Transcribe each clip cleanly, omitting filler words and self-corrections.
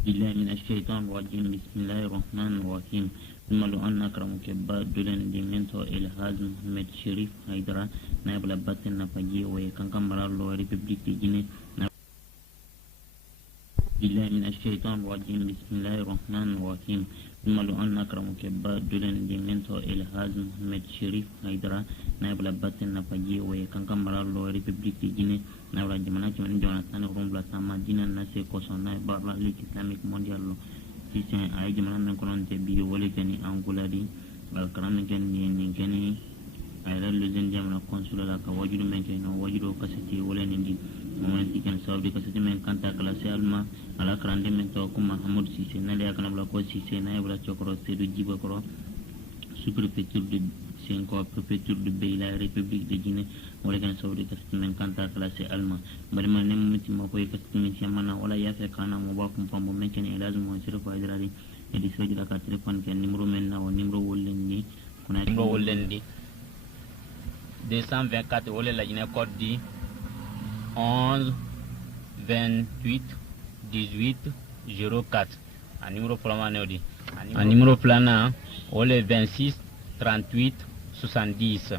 بالله من الشيطان الرجيم بسم الله الرحمن الرحيم ثم لو أن أكرمك دولن ديمنتو الهاز محمد شريف هيدرا نائب لباتن نفاجي ويكان كامبرا لو ريبوبليك دي جيني بالله من الشيطان الرجيم بسم الله الرحمن الرحيم ثم لو أن أكرمك دولن ديمنتو الهاز محمد شريف هيدرا نائب لباتن نفاجي ويكان كامبرا لو ريبوبليك دي جيني ناولا جمانا جمانا جوانا تاني رومبلا تاما دينا ناسي كوسونا بارلا ليك إسلاميك مونديال لو سيسين أي جمانا من كلون تبيو ولي جاني أنغولا دي بالكرام جاني نجاني أيضا لزين جامنا كونسولا لكا وجدو من كينا وجدو كسيتي ولا نندي مومنتي كان سعودي كسيتي من كانتا كلاسي ألما على كراندي من توكو محمود سيسي نالي أكنا بلا كو سيسي نايا بلا چوكرو سيدو جيبا كرو sous-préfecture de Senko, préfecture de Bay, la République de Guinée, ou les Saoudi Kastim, Kanta, classé allemand. Barima Nemiti Mokoy Kastim, Yamana, Ola Yafe Kana, Mobakum Pambo, Menken, Elasmo, Sirfa Hydrari, et des Sodi la téléphone, qui est numéro Mena ou numéro Wolendi, qu'on a numéro Wolendi 224, Ole la Guinée code dit 11 28 18 04. Un numéro Flamanodi. Un numéro plana, Ole 26 38 70.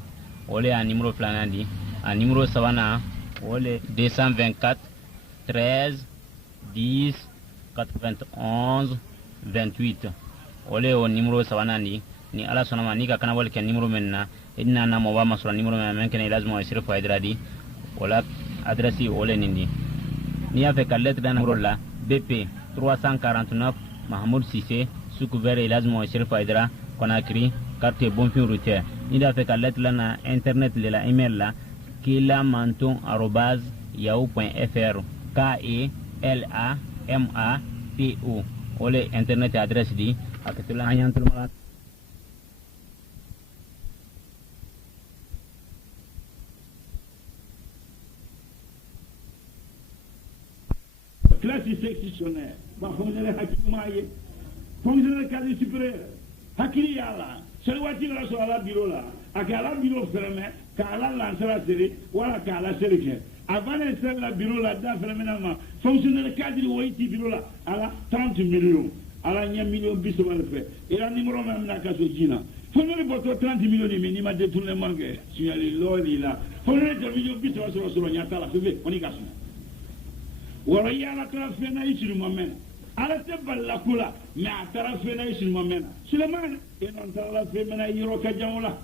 Ole un numéro planandi. Un numéro savana, Ole 224 13 10 91 28. Ole au numéro savanani. Ni ala sonama ni kakana wale ken numéro menna. Inna na moba masura numéro men ken ilazmo isir fa idradi. Wala adresi ole nindi. Ni a fait lettre d'un numéro là. BP 349 Mahmoud Sissé, sous-couvert Elasmo Sherif Aydra, Conakry, carte Bonfim routière. Il a fait la lettre là, internet de la email là, kilamanton@yahoo.fr, KELAMATO. Ole internet adresse dit, à que cela aille entre moi. Classe sectionnaire. Fonctionnaire hakimaaye fonctionnaire cadre supérieur hakili yala sel wati la so ala bureau la akala bureau fermé kala lancera série wala kala série avant de faire la bureau la da fermé normalement fonctionnaire cadre woiti bureau la ala 30 millions ala nya millions biso wala fait et la numéro même na kaso jina fonctionnaire boto 30 millions ni ma détournement que signalé loli la fonctionnaire millions biso so nya tala fait on y gasse wala yala transfert ici moment ala te balla kula mais a tara fena isilma mena sulemana enon tara la femena yiro ka jamula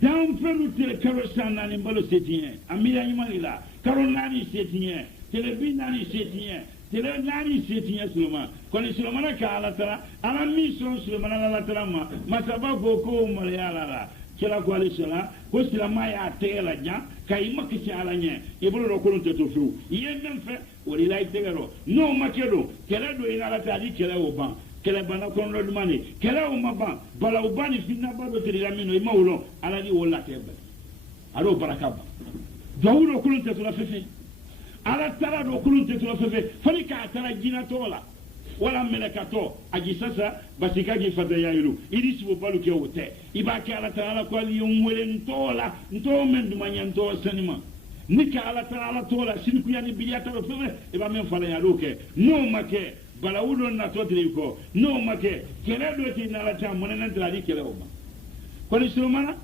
dan fenu tele karo sanani mbalo setien amira yimalila karo nani setien tele binani setien tele nani setien sulema koni sulemana ka ala tara ala mission sulemana la tara ma masaba goko maliala la kila ko ali sala ko silama ya tela jan kay makki ala nye e bolo ro ko non teto fu yenden fe wori lay tegero no makedo kala do ina la tadi kala o ban kala bana ko no dumani kala o maban bala o bani finna ba do tiri lamino e mawlo ala di wala tebe ado barakaba dawulo ko non teto la fefe ala tara do ko non teto la fefe fani ka tara jina tola wala melekato aji sasa basikaji fata yairu idi sibo balu ke wote ibaki ala taala ko ali umwele ntola nto mendu manyanto sanima nika ala taala tola sinku yani biliyata do febe e ba men fala ya loke no make bala wudo na to ko no make kele do ti na la ta monena tradi kele o ma ko ni sulmana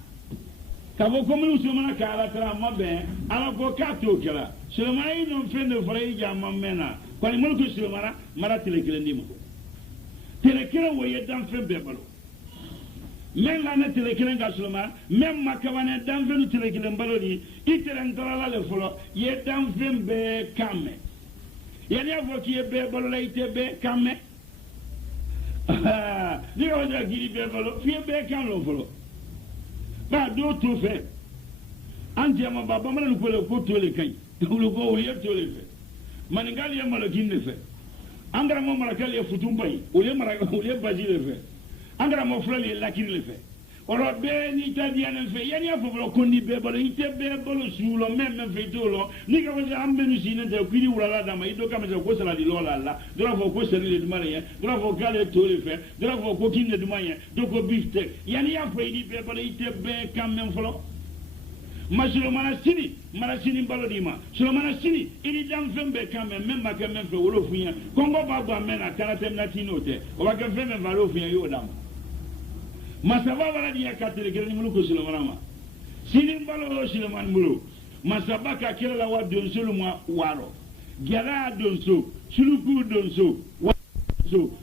ka bo ko mu sulmana ka ala taala mabe ala ko ka to kala sulmana ino fende fara ija mamena kwani mulku sulmana mara telekele ndimo telekele wo yedan fe bebalo men la na telekele ga sulmana men makabane dan fe telekele mbalodi itele ndala le folo yedan fe be kame yani avoki be balo la ite be kame ni o da giri be balo fi be kan lo folo ba do to fe anje ma baba mana ko le ko to le kai to lo ko ye to le fe maningali ya malakin ne fe angara mo malakali ya futumbai ule baji le fe angara mo flali lakin le fe oro be ni tadia ne fe yani afo blo konni be balo ite be balo sulo meme fe tolo ni ka wasa ambe nu sine de kwiri wala da ma ido kama ko sala di lola la dora fo ko sala le mare ya dora fo kale to le fe dora fo ko kinne du manye do ko bifte yani afo idi be balo ite be kam men flo ma Sulemana sini mara sini balo di ma Sulemana sini ini dam fembe kame memma ke memfe wolo funya kongo baba mena kana temna tinote o ba ke fembe valo funya yo dam masaba wala di yakatele gere ni muluko Sulemana ma sini balo Suleman mulu masaba ka kila la wa don Suluma waro gera don so suluku don so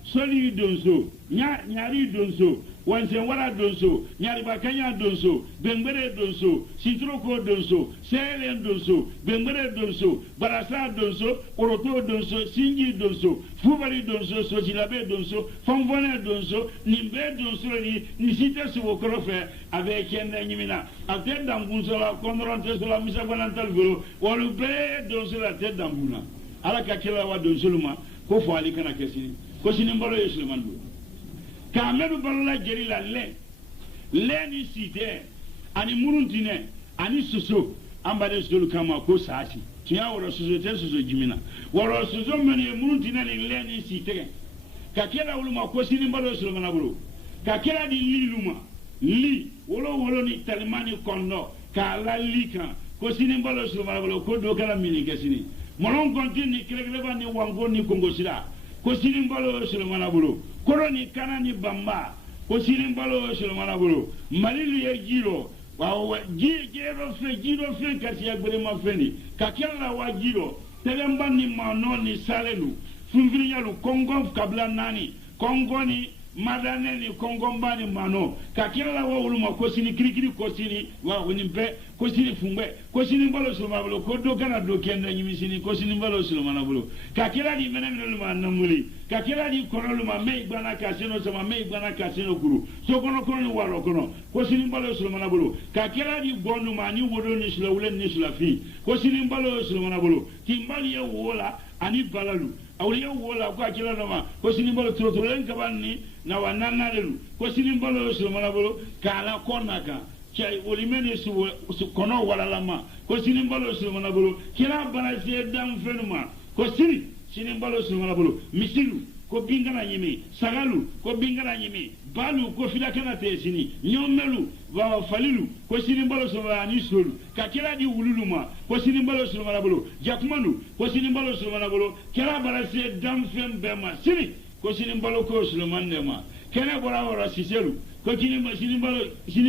soli donso nyari donso wansen wala donso nyari bakanya donso bengbere donso sitroko donso selen donso bengbere donso barasa donso oroto donso singi donso fubari donso sojilabe donso fonvone donso nimbe donso ni site suwo krofe avec yenda nyimina ate dambunso la konronte la misabonantal volo wolu be donso la tête dambuna ala ka kila wa donso luma ko fo ali kana kesini ko sini mbalo ye Suleman do ka medu balola jeri la le ni site ani muruntine ani soso ambade sulu kama ko saasi tiya woro soso te soso jimina woro soso meni muruntine ni le ni site ka kela uluma ko sini mbalo Suleman aburo ka kela di liluma li wolo ni talimani kondo ka la lika ko sini mbalo Suleman aburo ko do kala mini kesini molon kontini kelegreba ni wango ni kongo sira ko sini mbalo Sulemana bulu koroni kana ni bamba ko sini mbalo Sulemana bulu malilu ye jiro wa jiro fe kati ya gbere ma feni ka kella wa jiro telemba ni mano ni salelu funviri yalu kongo kabla nani kongo ni madane ni kongo mbani mano ka kella wa uluma ko sini kirikiri ko sini wa unimpe ko sini fumbe ko sini mbalo Sulemana bulu ko do kana do kenda nyimi sini ko sini mbalo Sulemana bulu ka kella di menelu ma namuli ka kila di kono ma me gbana kasino sama me gbana kasino kuru so kono kono ni waro kono ko sini mbalo Sulemana bulu ka kila di gonu ma ni wodo ni sula wulen ni sula fi ko sini mbalo Sulemana bulu timbali ye wola ani balalu awli ye wola ko kila no ma ko sini mbalo trotro len kabanni na wanana lelu ko sini mbalo Sulemana bulu kala konaka chay olimene su kono wala lama ko sini mbalo Sulemana bulu kila bana je dam fenuma ko sini mbalo Sulemana bulu misilu ko bingana nyimi sagalu ko bingana nyimi balu ko filakana te sini nyomelu wa falilu ko sini mbalo Sulemana ni solu ka kila di wululuma ko sini mbalo Sulemana bulu jakmanu ko sini mbalo Sulemana bulu kila barase dam fem bema sini ko sini mbalo ko Sulemana nema kene bora wora siselu ko sini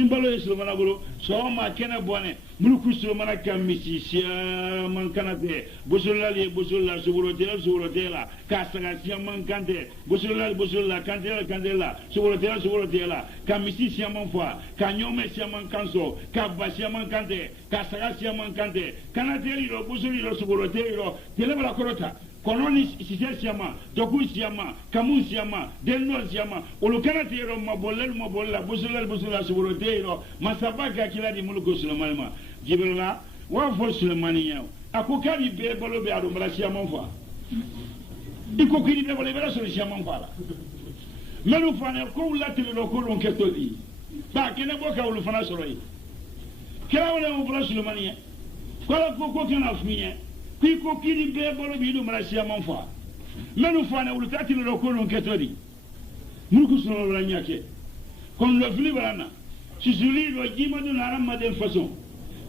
mbalo Sulemana bulu so ma kene bone muluku Sulemana kamisi sia man kanate bosolla suburotela kasaga sia man kante bosolla kantela suburotela kamisi sia man fa kanyome sia man kanso kabba sia man kante kasaga sia man kante kanateli ro bosolli ro suburotelo telebra korota kononi sise siama doku siama kamu siama denno siama ulukana tero mabolla bosolla suburotelo masabaka kila di muluku Sulemana ma jibrila wa fo Sulemani yaw akukari be balo be adu mala siama fa iko kiri be balo be so siama fa la melu fane ko latile do ko lon ketodi ba kene boka ulu fana soroyi kala wala mo bala Sulemani ya ko kana funya ko kiri be balo be adu mala siama fa melu fane ulu tatile do ko lon ketodi mulku Sulemani nyake kon lo fili barana sisuli do jima do na ramma den façon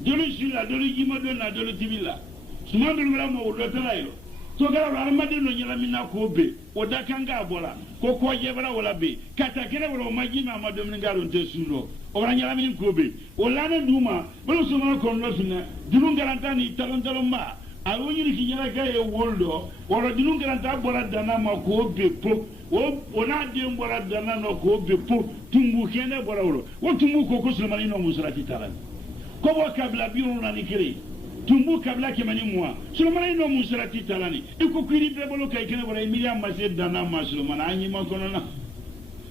dolu sila dolu jima do na dolu tibila suma do mala mo do tala yo to gara ramma den no nyala minna ko be o da kanga bola ko jebara wala be kata kene wala o majima ma do min ngaro te sundo o wala nyala min ko be o lana duma bolo suma ko no fina dulu garanta ni talon ma a woni ki nyala ga e woldo wala dulu garanta bola dana ma ko be po o na de bola dana no ko be po tumbu kene bola wolo o tumbu ko Sulemani no musrati talani ko bo kabla biyo na nikiri tumbu kabla ke mani mwa Sulemani no musrati talani iko kwiri be bolo kay kene bola emilia mase dana ma Sulemani anyi ma kono na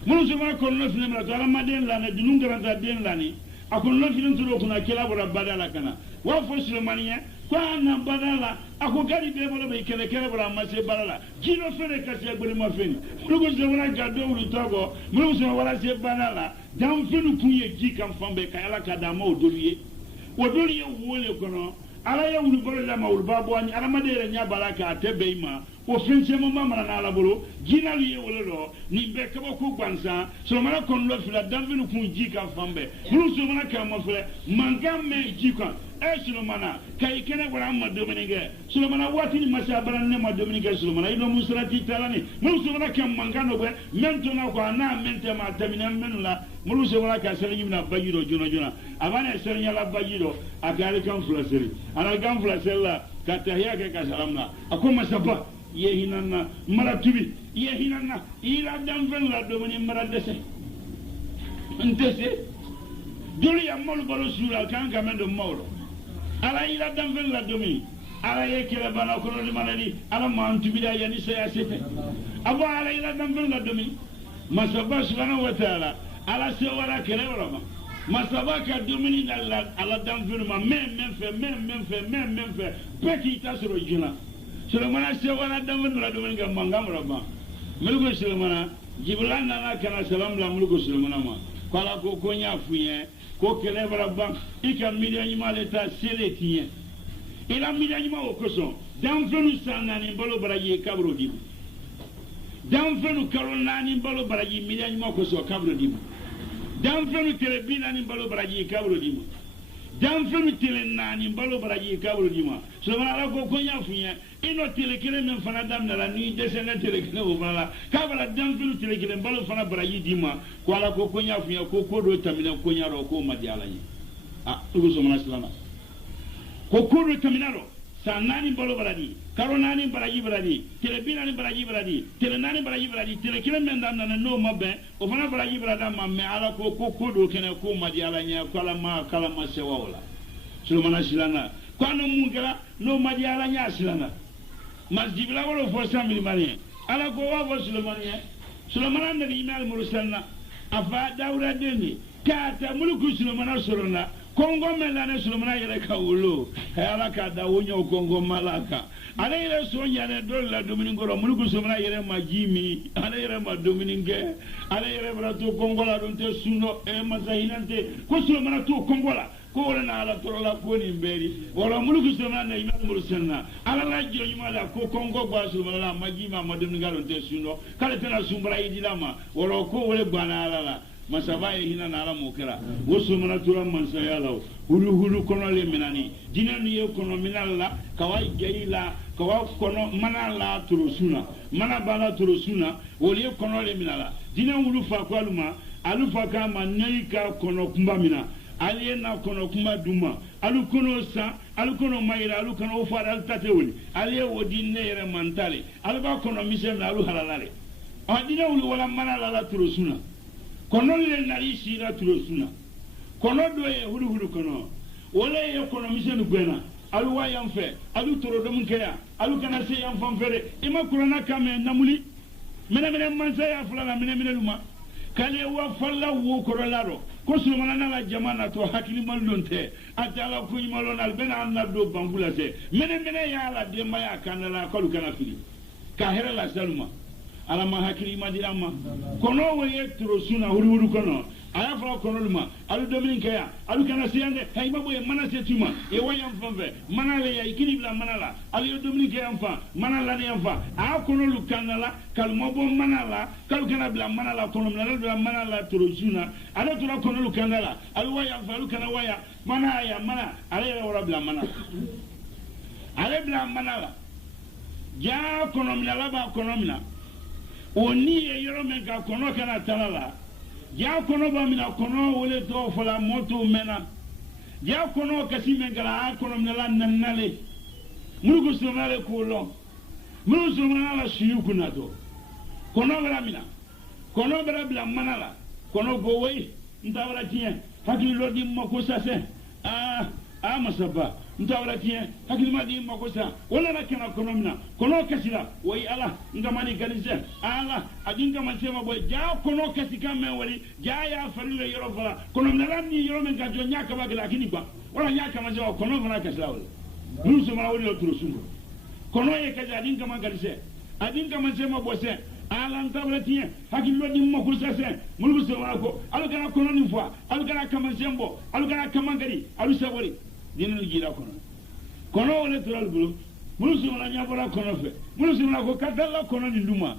mun Sulemani kono no fina mara to ala maden la na dulu garanta den lani akon no fina to kuna kila bola badala kana wa fo Sulemani ya kwa na badala ako gari be bolo be kele bola mase badala jino fere kasi agbere ma feni mugo Sulemani gado ulu togo mugo Sulemani wala se badala dan fenu kunye ji kan fambe kayala kadama odoliye wole kono ala ya wulu bolo la mawul babo ani ala madere nya baraka tebeyma o fense mo mamara na ala bolo jina liye wolo do ni be kabo ku gbansa so mara kon lo fila danvinu kun jika fambe mulu so mara ka mo fle mangame jika Sulomana kay kene wala ma dominike Sulomana wati ni masa baran ne ma dominike Sulomana ino musrati talani mulu Sulomana kam mangano be mento na ko na mente ma tamina menula mulu Sulomana ka seri na bayiro jona abana seri la bayiro akari kan flaseri ana kan flasella ka tahiya ke ka salamna akoma saba yehinana maratubi yehinana ila damven la domini maradese ndese doli ya molu balo sura kan kamendo mawlo ala ila damvel la domi ala yekela bana kono di manani ala man tubida yani saya sete abo ala ila damvel la domi masaba subhanahu wa ta'ala ala se wala kele wala masaba ka domini dalla ala damvel ma men fe peki tasro jina Sulaiman se wala damvel la domi ga mangam raba mulugo Sulaiman jibrana na kana salam la mulugo Sulaiman ma kala ko konya fuye ko kele baraba ika miliyan maleta seletiye ila miliyan ma o koso dan fenu sanani balo baraji kabro dibu dan fenu karolani balo baraji miliyan ma koso kabro dibu dan fenu telebina ni balo baraji kabro dibu dan fenu telenani balo baraji kabro dibu so mala ko konya funya ino telekele men fana damna la ni desena telekele o bala kabala dan fenu telekele balo fana baraji dima ko ala ko konya funya ko do tamina konya ro ko madiala yi tugu so mana salama ko do tamina ro sanani balo baradi karonani baraji telebina ni baraji telenani baraji telekele men damna na no mabe o fana baraji barada ma me ala ko do kene ko madiala nya kala ma sewa wala so mana silana kwano mungela no madiala nya silana masjibla wala fo samili mali ala ko wa fo Sulaiman nabi imal mursalna afa dawra deni kata mulku Sulaiman sorona kongo melane Sulaiman yele ka wolo ala ka dawonyo kongo malaka ala yele sonya ne dolla dominingoro mulku Sulaiman yele majimi ala yele ma domininge ala yele brato kongo la donte suno e mazahinante ko Sulaiman to kongo la ko wala na ala torola ko ni mberi wala muluku Sulaiman na imal mursalna ala la jonyuma la ko kongo gba Sulaiman la majima madum ngalo te suno kala tena sumbra idilama wala ko wala bana ala masaba hina na ala mokera wo Sulaiman tura mansaya law hulu kono le minani dinanu ye kono minalla kawai geila kawa kono manala turusuna mana bala turusuna woli kono le minala dinanu fa ko aluma alufa kama neika kono kumba mina aliena kono kuma duma alu kono sa alu kono mayira alu kono fara al tatewuli aliye wodi nere mantale alu ba kono misem alu halalale adina wuli wala manala la turusuna kono le nari sira turusuna kono do ye hulu kono wala ye kono misem gwena alu wayam fe alu toro do munkeya alu kana se yam famfere ima kurana kame namuli mena mansa ya fulana mena luma kale wa falla wo korolaro ko Sulaiman na la jamana to hakili malonte atala ko malon albena anna do bangula se mene ya la de maya kanala ko kana fili ka hera la saluma ala ma hakili madirama kono wo yetro suna huru kono aya fala kono luma alu dominika ya alu kana siyande hay mabo e mana setuma e wayam fambe manale ya ikini bla manala alu dominika ya mfa manala ne mfa a kono lu kanala kalmo bo manala kalu kana bla manala kono bla manala turujuna ala tura kono lu kanala alu waya fa alu kana waya mana ya mana ala ya wala bla manala ala bla manala ja kono minala ba kono mina oni e yoro men ka kono kana talala ja kono ba mina kono wole to fola moto mena ja kono kasi men kala kono minala nannale murugo somale ko lo murugo somala shiyuku na to kono bara mina kono bara bla manala kono go wei ndawra tiye hakili lodi mako sase masaba ndawra tiye hakili madi mako sa wala na kana kono mina kono kasila wei ala ngamani ganise ala adinga mansema boy ja kono kasika men wali ja ya farila yoro fala kono minala ni yoro men ka jo nyaka ba lakini ba wala nyaka mansema kono fana kasila wala murugo mala wali otro sungo kono ye kaja adinga man ganise adinga mansema bose ala ntabla tiye hakili lodi mako sase murugo sewala ko alu kana kono ni fwa alu kana kamansembo alu kana kamangari alu sabori dinu jira kono kono wole toral bulu mulu simana nyabora kono fe mulu simana ko katalla kono ni nduma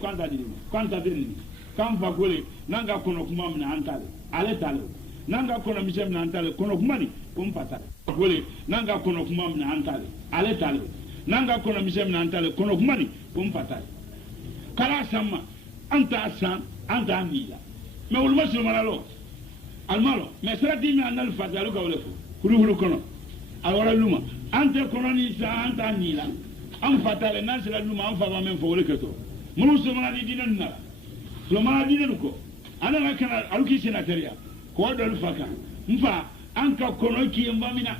kwanta dini kam fa gole nanga kono kuma mna antale ale tale nanga kono misem na antale kono kuma ni kumpata gole nanga kono kuma mna antale ale tale nanga kono misem na antale kono kuma ni kumpata kala sama anta san anta mila me ulma simana lo almalo me srati mi anal fatalu ka wole fu hulu kono alwara luma ante kono ni sa anta mila am fatale nan sira luma am fa ba men fo wole keto mulu somana di dinan na somana dinan ko ana na kana aluki senataria ko dol faka mfa anka kono ki mba mina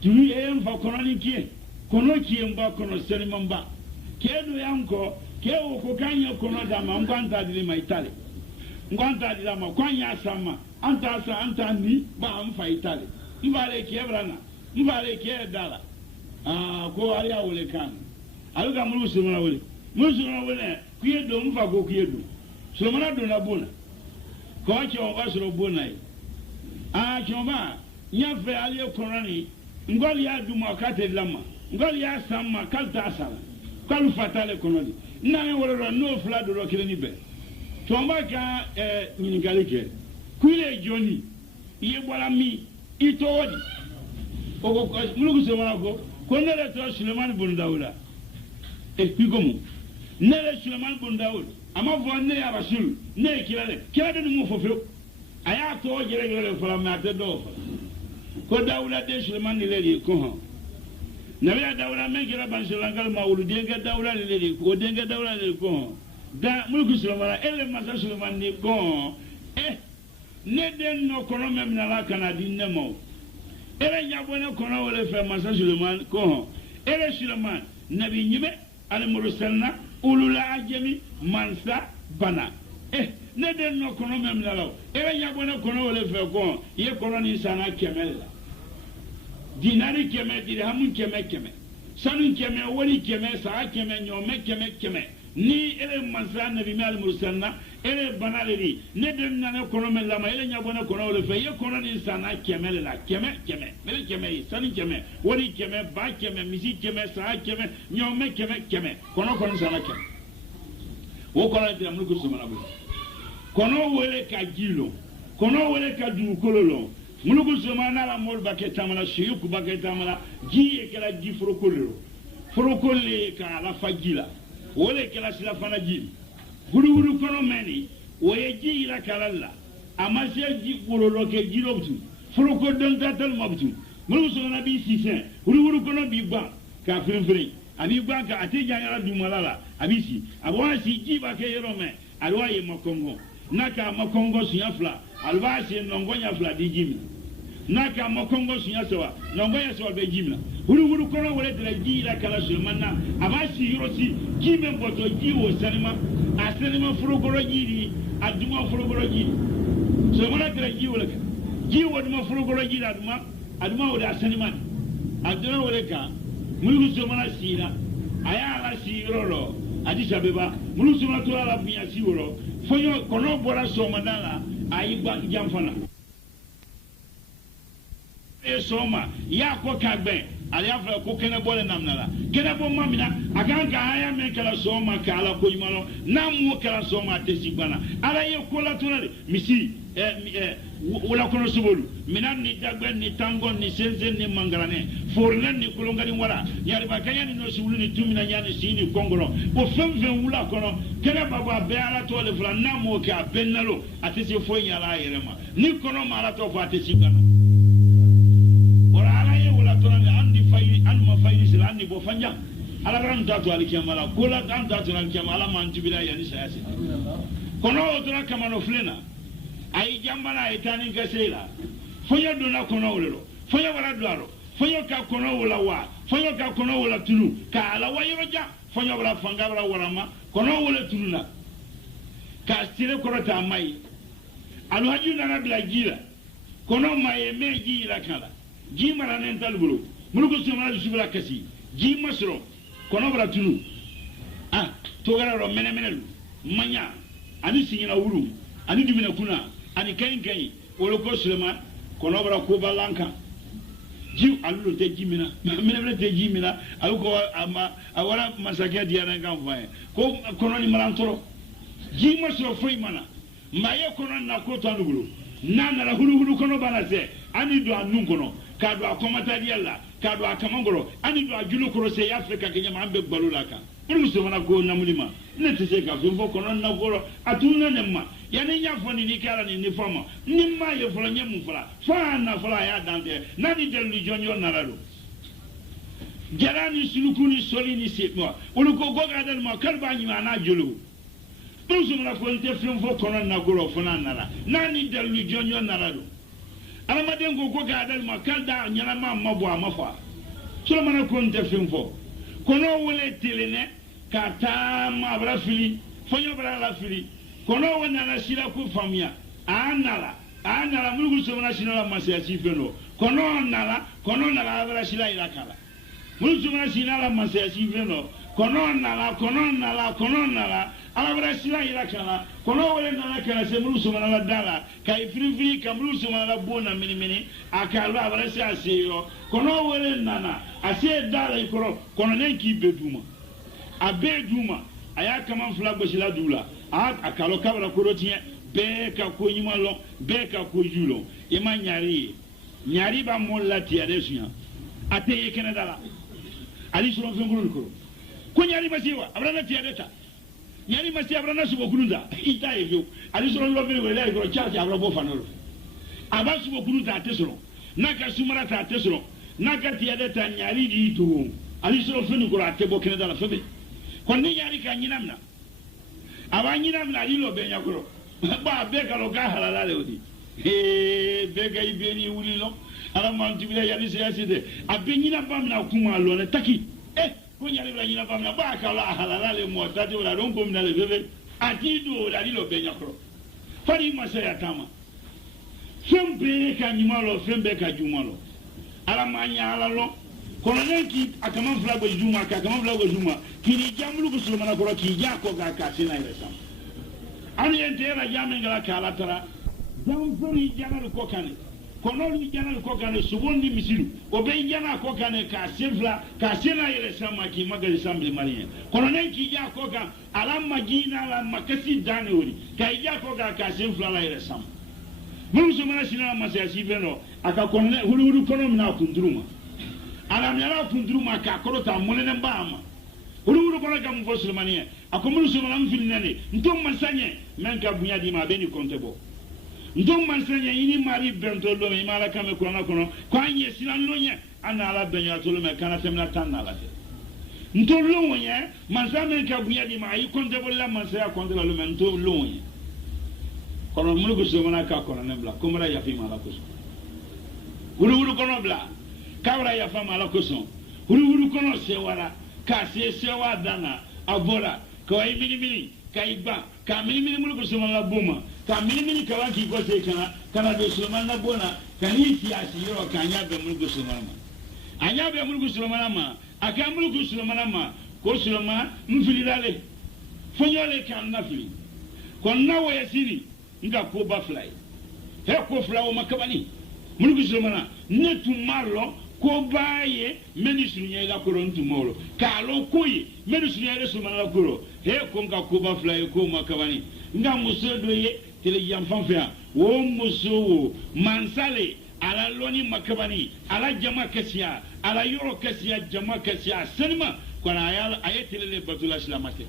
tuni e mfa kono ni ki kono ki mba kono seni mba kedu yanko kewo ko kanya kono da ma nganta di mai tale nganta di ma kwanya sama anta ni ba mfa itale mbale kebrana mbale ke dala ko ari awole kan aluga mulu somana wole musoro wole kuyedo mfa ko kuyedo so mana do na bona ko che o ba soro bona yi choma nya fe ali korani ngoli ya du ma kate lama ngoli ya samma kalta asala kalu fatale konoli na ne wolo no fla do ro kire ni be choma ka nyini galike kuile joni iye bola mi itodi o ko mulugu so mana ko nele to Suleiman bun Dawuda pikomu nele Suleiman bun Dawud ama vo ne ya rasul ne kirale mu fofo aya to gere fala ma te do ko Dawuda de Suleiman ne le ko ha nabi Dawuda men kira ban Suleiman ma wulu de ga Dawuda le ko de ga Dawuda le ko da mulku Suleiman ele ma Suleiman ne ko ne den no kono mem na la kana din ne mo ele nyabone kono wole fe ma Suleiman ko ele Suleiman nabi nyibe al mursalna ulul ajami mansa bana ne den no kono mem na law e nya bona kono wole fe ko ye kono ni sana kemel dinari keme dirham keme sanu keme wali keme sa keme nyome keme ni ele mansa nabi al mursalna ele bana le ne den na kono mem la ma ele nya bona kono wole fe ye kono ni sana kemel la keme mele keme sanu keme wali keme ba keme misi keme sa keme nyome keme kono sana keme wo kono de amul ko mana bu kono wele ka jilo kono wele ka du kololo mulugu somana la mol baketa mala shiyuku baketa mala jiye kala ji forokolle ka la fagila wole kala sila fana ji guru kono meni woye ji la kala amase ji kololo ke jilo butu foroko don tatal mabtu mulugu somana bi sisen guru kono bi ba ka frin abi ba ka ate janyara du malala abisi abwa si ji ba ke yerome alwa ye makongo naka makongo sunyafla alwa si nongonya fla di jimi naka makongo sunyasewa nongonya sewa be jimna huru kono wole dra ji la kala Sulemana abasi yirosi jime boto ji wo sanima asanima furugoro jiri aduma furugoro jiri Sulemana dra ji wole ka ji wo duma furugoro jiri aduma wo da asanima aduna wole ka mulu Sulemana sira aya la sirolo Addis Abeba mulu Sulemana to la bunya siworo fonyo kono bora Somanala ayiba jamfana soma ya ko kagbe aliafra ko kene bole namnala kene bo mamina akanka aya men kala soma kala ko yimalo namu kala soma tesigbana ala ye ko la tonale misi wala kono subolu minan ni dagbe ni tango ni senze ni mangarane forlen ni kulongani wala yari ba kanya ni no subulu ni tumina nyani sini kongolo bo femfen wula kono kene baba be ala to le fula namu ka benalo atesi fo nyala yerema ni kono mala to fa tesigbana andi bo fanja ala ran tatu alikiyamala kola dan tatu alikiyamala man tibira yani sayasi kono otra kamano flena ay jambala etani gasela fonya dona kono wolelo fonya wala dwaro fonya ka kono wala wa fonya ka kono wala tulu ka ala wayro ja fonya wala fanga wala warama kono wala tuluna ka stile korota mai alu hajuna na bila jira kono mai me jira kala jimara nental bulu munugo somala subira kasi ji masro kono bra tunu togara ro menemelu manya ani sinyina wuru ani dumina kuna ani kain wolo ko Suleiman kono bra ko balanka ji alu te jimina mena te jimina alu ko ama awara masaka dia na kan fa ko kono ni malantoro ji ma so foi mana maye kono na ko to anugulu na na hulu kono bana se ani do anu kono ka do akomata dia la ka do akamangoro ani do ajulu koro se Afrika kenya ma ambe gbalulaka uru so mana ko na mulima ne te se ka fo kono na goro atuna ne ma yani nya fo ni kala ni fama ni ma ye fo nya mu fala fa na fala ya dante na ni del jonyo na ralo jarani sulukuni solini se mo ulu ko goga dal ma kalba ni ma na julu uru so mana ko te fo kono na goro fo na nara na ni del jonyo na ralo alamaden ko goga dal ma kalda nyala ma mabo amafa so mana ko te fo kono wole telene kata ma brafili fonyo bra la fili kono wona na sila ku famia anala mulku so na sila ma se asifeno kono nala abra sila ila kala mulku so na sila ma se asifeno kono nala abra sila ila kala kono wole nala kala se mulku so na dala kai frifri ka mulku so na bona mini akalo abra se aseyo kono wole nana ase dala ikoro kono ne ki beduma abeduma aya kama fla gbesila dula akalo kabra korotie be ka ko nyimalo be ka ko julo ima nyari ba molla ti adesuya ate yekene dala ali suro fengulu ko nyari masiwa abrana ti adeta nyari masiwa abrana subo kununda ita evyo ali suro lo be wele ko charge abra bo fanoro aba subo kununda atesoro naka sumara ta atesoro naka ti adeta nyari di to ali suro fenu ko atebo kene dala sobe konni nyari ka nyinamna aba nyinamna ali lo be nyakoro ba be ka lo ka halala le odi be ga ibeni wuli lo ala man tibile yani se aside abe nyinamba na kuma lo ne taki ko nyari la nyinamba na ba ka lo halala le mo tati wala ron bomna le bebe atido ali lo be nyakoro fari masaya tama fembe ka nyimalo fembe ka jumalo ala manya ala lo kolonenki akaman flago juma ka akaman flago juma kini jamulu ko sulmana ko ki ja ko ga ka sina ile sam ani entera jamen ga kala tara jam fori janal ko kane kono ni janal ko kane subondi misilu o be jana ko kane ka sefla ka sina ile sam ki magali sambe marien kolonenki ja ko ga ala magina la makasi dane wori ka ja ko ga ka sefla la ile sam mun sumana sina masasi veno aka konne hulu kono na kunduruma alam yara kunduruma ka korota monene mbama hulu kono kam fo sulmaniye akomulu sulmana mfilinane ntom mansanye menka bunya di ma beni kontebo ntom mansanye ini mari bento lo me mala kame kono kono kwanye sinan lonya ana ala benya tolo me kana temna tanna la te ntolo wonya mansame ka bunya di ma yi kontebo la mansaya kontebo lo me ntolo wonya kono mulu sulmana ka kono nembla komra ya fi mala kuso hulu kono bla kabra ya fama la koson huru kono sewara ka sewa dana abora ko ay mini ka igba ka mini mulu ko suma la boma ka mini ka wanki ko se kana do suma na bona kani ti asiro ka nya be mulu ko suma ma anya be mulu ko suma ma aka mulu ko suma ma ko suma mfililale fonyole kan nafili kon na wo yasiri nga ko ba fly he ko flawo makabani mulu ko suma na netu marlo ko baye ministre nyela ko ron tumoro kalo koyi ministre nyela so mala kuro he ko nga ko ba fly ko makabani nga musodo ye tele yamfan fa wo muso mansale ala loni makabani ala jama kasiya ala yoro kasiya jama kasiya sanima ko na ayetele le batula islamate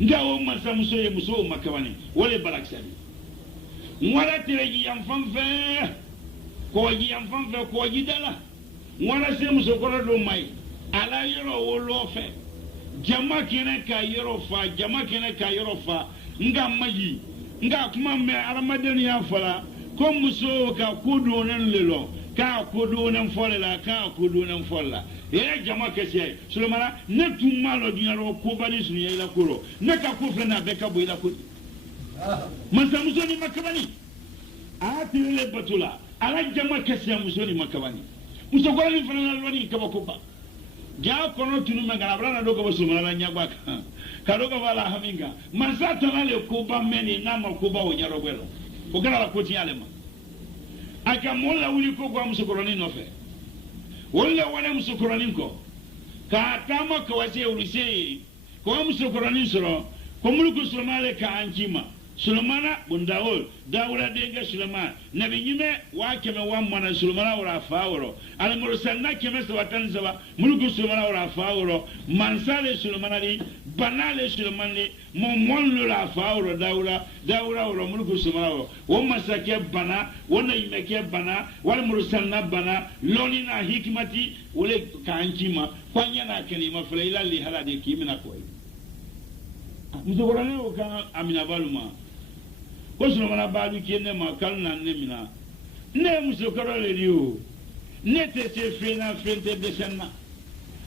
nga wo mansa muso ye muso makabani wole balaksani wala tele yamfan fa ko yamfan fa ko gidala wala se muso kora do mai ala yoro wolo fe jama kene ka yoro fa nga maji nga kuma me aramaden ya fala ko muso ka kudu nan lelo ka kudu nan folela e jama ke se sulmana ne tumalo dinaro ko bani sunu yela kuro ne ka ko fe na be ka boila ko man sa muso ni makabani a tile batula ala jama ke se muso ni makabani muso ko ni fana loni ka ko ba ja kono tunu me ngara brana do ko sulmana nyagba ka do ko wala haminga man sa tanale ko ba meni na ma ko ba o nyaro gwelo ko gara la ko ti ale ma aka molla wuli ko gwa muso ko ni no fe wala wana musukuranin ko ka tama ka wase uruse ko musukuranin soro ko mulku sulmale ka anjima Sulemana bundawol Dawuda denga Suleman nabi nyime wa keme wa mana Sulemana wala faawro al mursalna keme sawatan sawa mulku Sulemana wala faawro mansale Sulemana li banale Suleman li momon la faawro Dawuda wala mulku Sulemana wo masake bana wona yimeke bana wal mursalna bana loni na hikmati wole kanjima kwanya na kalima fulaila li halade kimina koy muzokorane o kan amina baluma ko Sulemana baadu kenne ma kalna nemina ne musokoro le dio ne te se fena fente desenna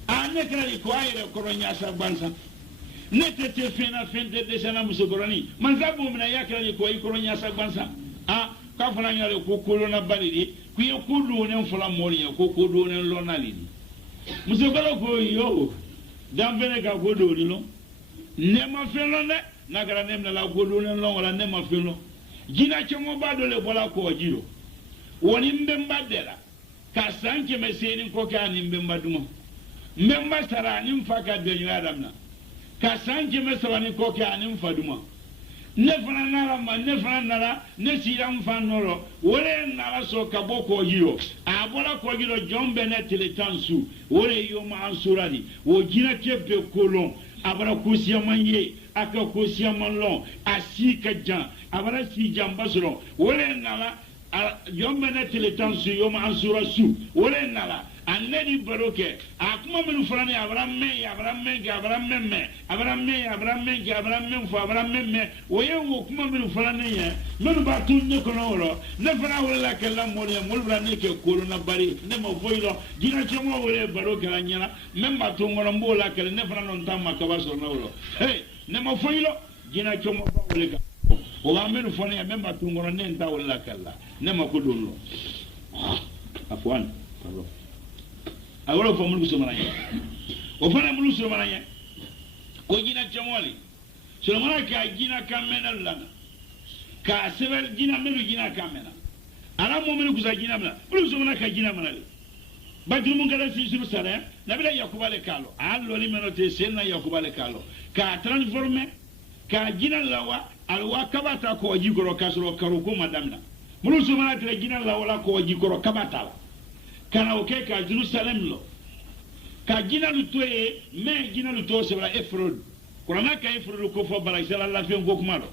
a ne krali ko ayre koronya sa bansa ne te se fena fente desenna musokorani man zabu mina yakrali ko ay koronya sa bansa a ka fana nyale ko kolona balidi ku ye kudu ne fula mori ko kudu ne lonali musokoro ko yo dambene ka kudu ni lo ne ma felo ne nagara nemna la godo ne long wala ne ma felo jina chemo bado le bola ko jiro woni mbemba dela ka sanke me seni ko ka ni mbemba duma mbemba sara ni mfaka de ni adamna ka sanke me sara ni ko ka ni mfaduma ne fana nara ma ne fana nara ne sira mfanoro wole nara so ka boko jiro a bola ko jiro jombe ne tele tansu wole yo ma ansurani wo jina kebe kolon abara kusiamanye aka kusiamanlon asika jan abara si jamba soro wole nala yombe na teletansu yoma ansura su wole nala anedi baroke akuma menu frane abara memme oye wo kuma menu frane ye menu ba tunne kono woro ne fara wala kala moriya mulbra ne ke korona bari ne mo foilo dina chemo wole baroke la nyana memba tungoro mbola kala ne fara non tamma ka ba so na woro hey ne mo foilo dina chemo ba wole ka o wa menu frane memba tungoro ne nta wala kala ne ma ko donlo afwan pardon awolo fo mulku Sulemana ye o fana mulku Sulemana ye ko jina chamoli Sulemana ka jina kamena lana ka sebel jina melu jina kamena ara mo melu kusa jina mena mulku Sulemana ka jina mena badru mun kala si sunu sare nabila yakuba le kalo allo li menote senna yakuba le kalo ka transformer ka jina lawa alwa kabata ko jigoro kasro karo ko madamna mulku Sulemana tra jina lawa ko jigoro kabata kana oke ka Jerusalem lo ka jina lutoe me jina luto sebra Efrod kurana ka Efrod ko fo bala sala la fe ngok malo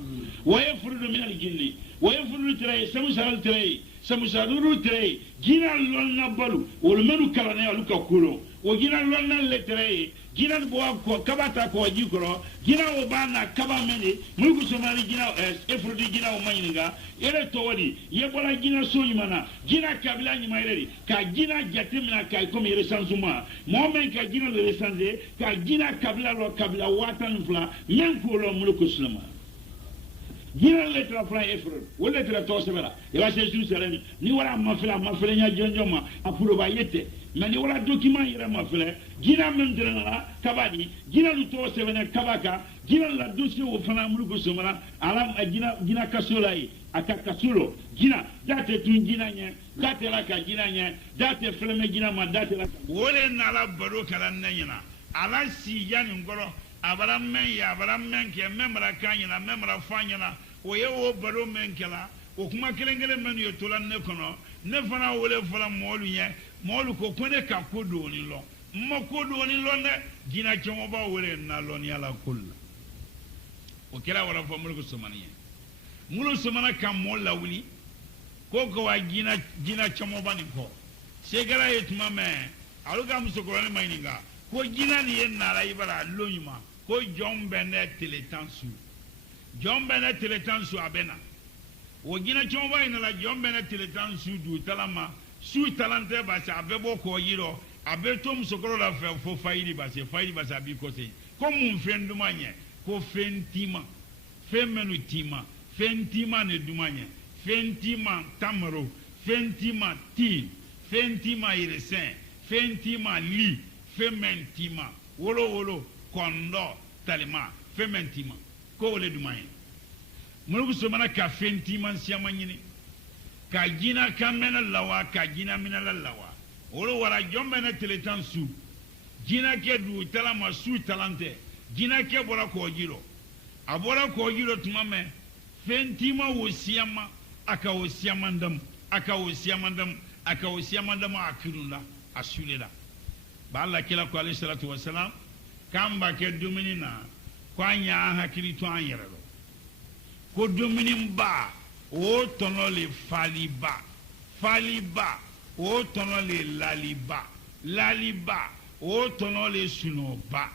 wa Efrod min al jinni wa Efrod tray samusal tray samusaduru tray jina lonna balu wol menu kala ne aluka kulo o jina lonna le tray jina bo ko kabata ko jikoro jina o bana kaba meni mulku Sulemana jina Efrod jina o mayinga ere to wadi ye bola jina soyi mana jina kabila ni mayleri ka jina jatimna ka comme ere sansuma momen ka jina le sanze ka jina kabila lo kabila watan fla men ko lo mulku Sulemana jina le tra fla Efrod wala tra to sebera e wa se Jerusalem ni wala mafila nya jonjoma apulo ba yete mais wala document yere mafile jina men drenala kabadi jina lu to sebena kabaka jina la dossier o fana mulku Sulemana alam jina kasolai aka kasulo jina date tun jina nye date la ka jina nye date fleme jina ma date la wole na la baro kala nanyina ala si yani ngoro abara men ke memra kanyina memra fanyina o ye o baro men kala o kuma kelengele men yo tolan ne kono ne fana wole fala molu nye molu ko kone ka kodo ni lo mo kodo ni lo ne jina chomo ba wole na lo ni ala kul o kela wala fa mulku Sulemana mulku Sulemana kam mo lawli ko wa jina chomo ba ni ko segara yetuma me aluga musokoro ne maininga ko jina ni en na la ibara lonyuma ko jombe ne teletansu abena o jina chomo ba ina la jombe ne teletansu du talama su talante ba sa abebo ko yiro abeto musokoro la fo faidi ba sa bi ko se ko mun fendumanye ko fentima femenutima fentima ne dumanye fentima tamaro fentima ti fentima iresen fentima li fementima wolo kondo talima fementima ko wole dumanye mulku Sulemana ka fentima siamanyini ka jina kamena lawa ka jina mina lawa wolo wara jombe na teletan su jina ke du talama su talante jina ke bora ko jiro abora ko jiro tumame fentima wosiyama aka wosiyamandam akirunda asulela ba Allah kila ko alayhi salatu wassalam kamba ke dumini na kwanya hakiri to anyerelo ko dumini ba o tonole faliba o tonole laliba o tonole sunoba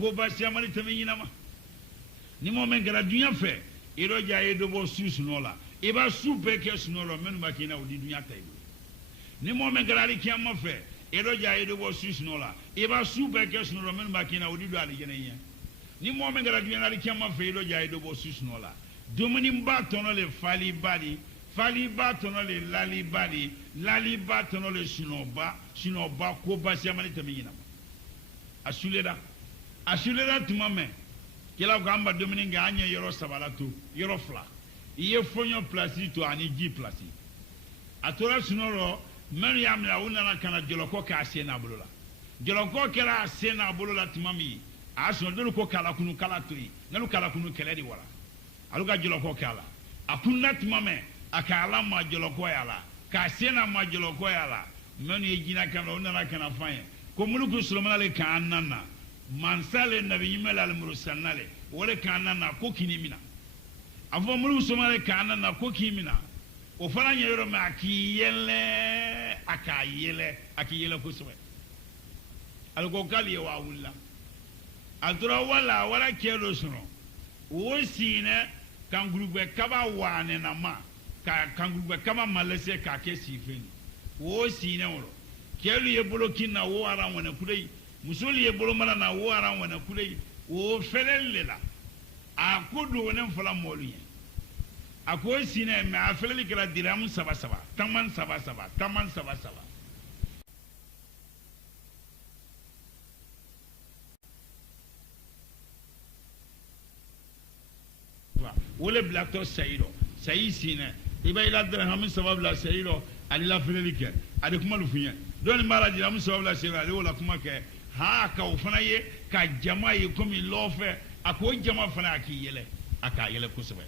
ko ba siamani tamina ma ni mo men gara dunya fe iro jaye do bo sunola e ba supe ke sunolo men ba kina odi dunya tay ni mo men gara ri kiamma fe iro jaye do bo sunola e ba supe ke sunolo men ba kina odi do ali jenenya ni mo men gara dunya ri kiamma fe iro jaye do bo sunola domini ba tonole faliba tonole laliba tonole sunoba ko ba siamani tamina ma asuleda tumame kila ko amba domini nga anya yoro sabala to yoro fla iye fonyo place to ani ji place atora sunoro men yamla unana kana joloko ka asena bolola joloko kala asena bolola tumami aso dolu ko kala kunu kala toyi nalu kala kunu keledi wala aluga joloko kala akunna tumame akala ma joloko yala ka asena ma joloko yala men yejina kana unana kana fanye ko muluku sulmana le kanana mansale nabi yimela al-mursalnale wala kanana ko kinimina afo mulu somale kanana ko kimina o fana nyero ma akiyele ko sobe algo kali wa wulla adura wala kelo sono o sine kangurugbe kaba wane na ma ka kangurugbe kaba malese ka ke sifeni o sine woro kelu ye bolokin na wo ara wane kudai musuli ye bolo mana na wo ara wana kule o felelle la a ko do wonen fala moluye a ko sine me a feleli kala diram saba taman saba wole blacto sayiro sayi sine iba ila dirham sabab la sayiro alila feleli ke ade kuma lu funya don mara diram sabab la sayiro ale wala kuma ke ha ka ufana ye ka jama ye komi lofe ako jama fana akiyele akayele kusube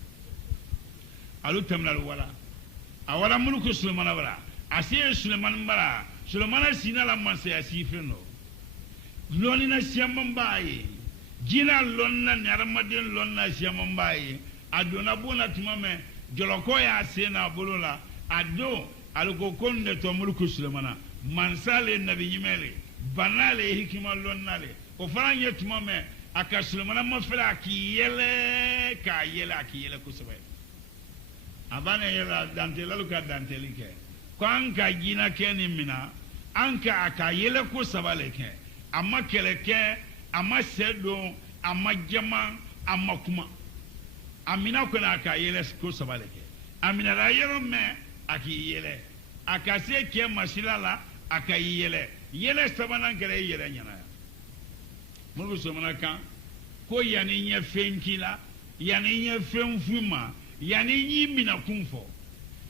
alu tamnal wala awala mulku sulaiman wala asiye sulaiman bara sulaiman sina la manse asifeno loni na siamambaye jina lonna nyaramadin lonna siamambaye adona bona tumame joloko ya sena bolola ado aluko konde to mulku sulaiman mansale nabi yimele banale hikima lonnale o faranye tumame aka sulaiman mafala akiyele kusube abana yela dantelalu ka dantelike kwanka jina keni mina anka akayele kusabale ke amma keleke amma sedo amma jama amma kuma amina ko na akayele kusabale ke amina la yero me akiyele akase ke masilala akayele yele sabana kere yele nyana mulku somana kan ko yani nya fenkila yani nya fenfuma yani nyi mina kunfo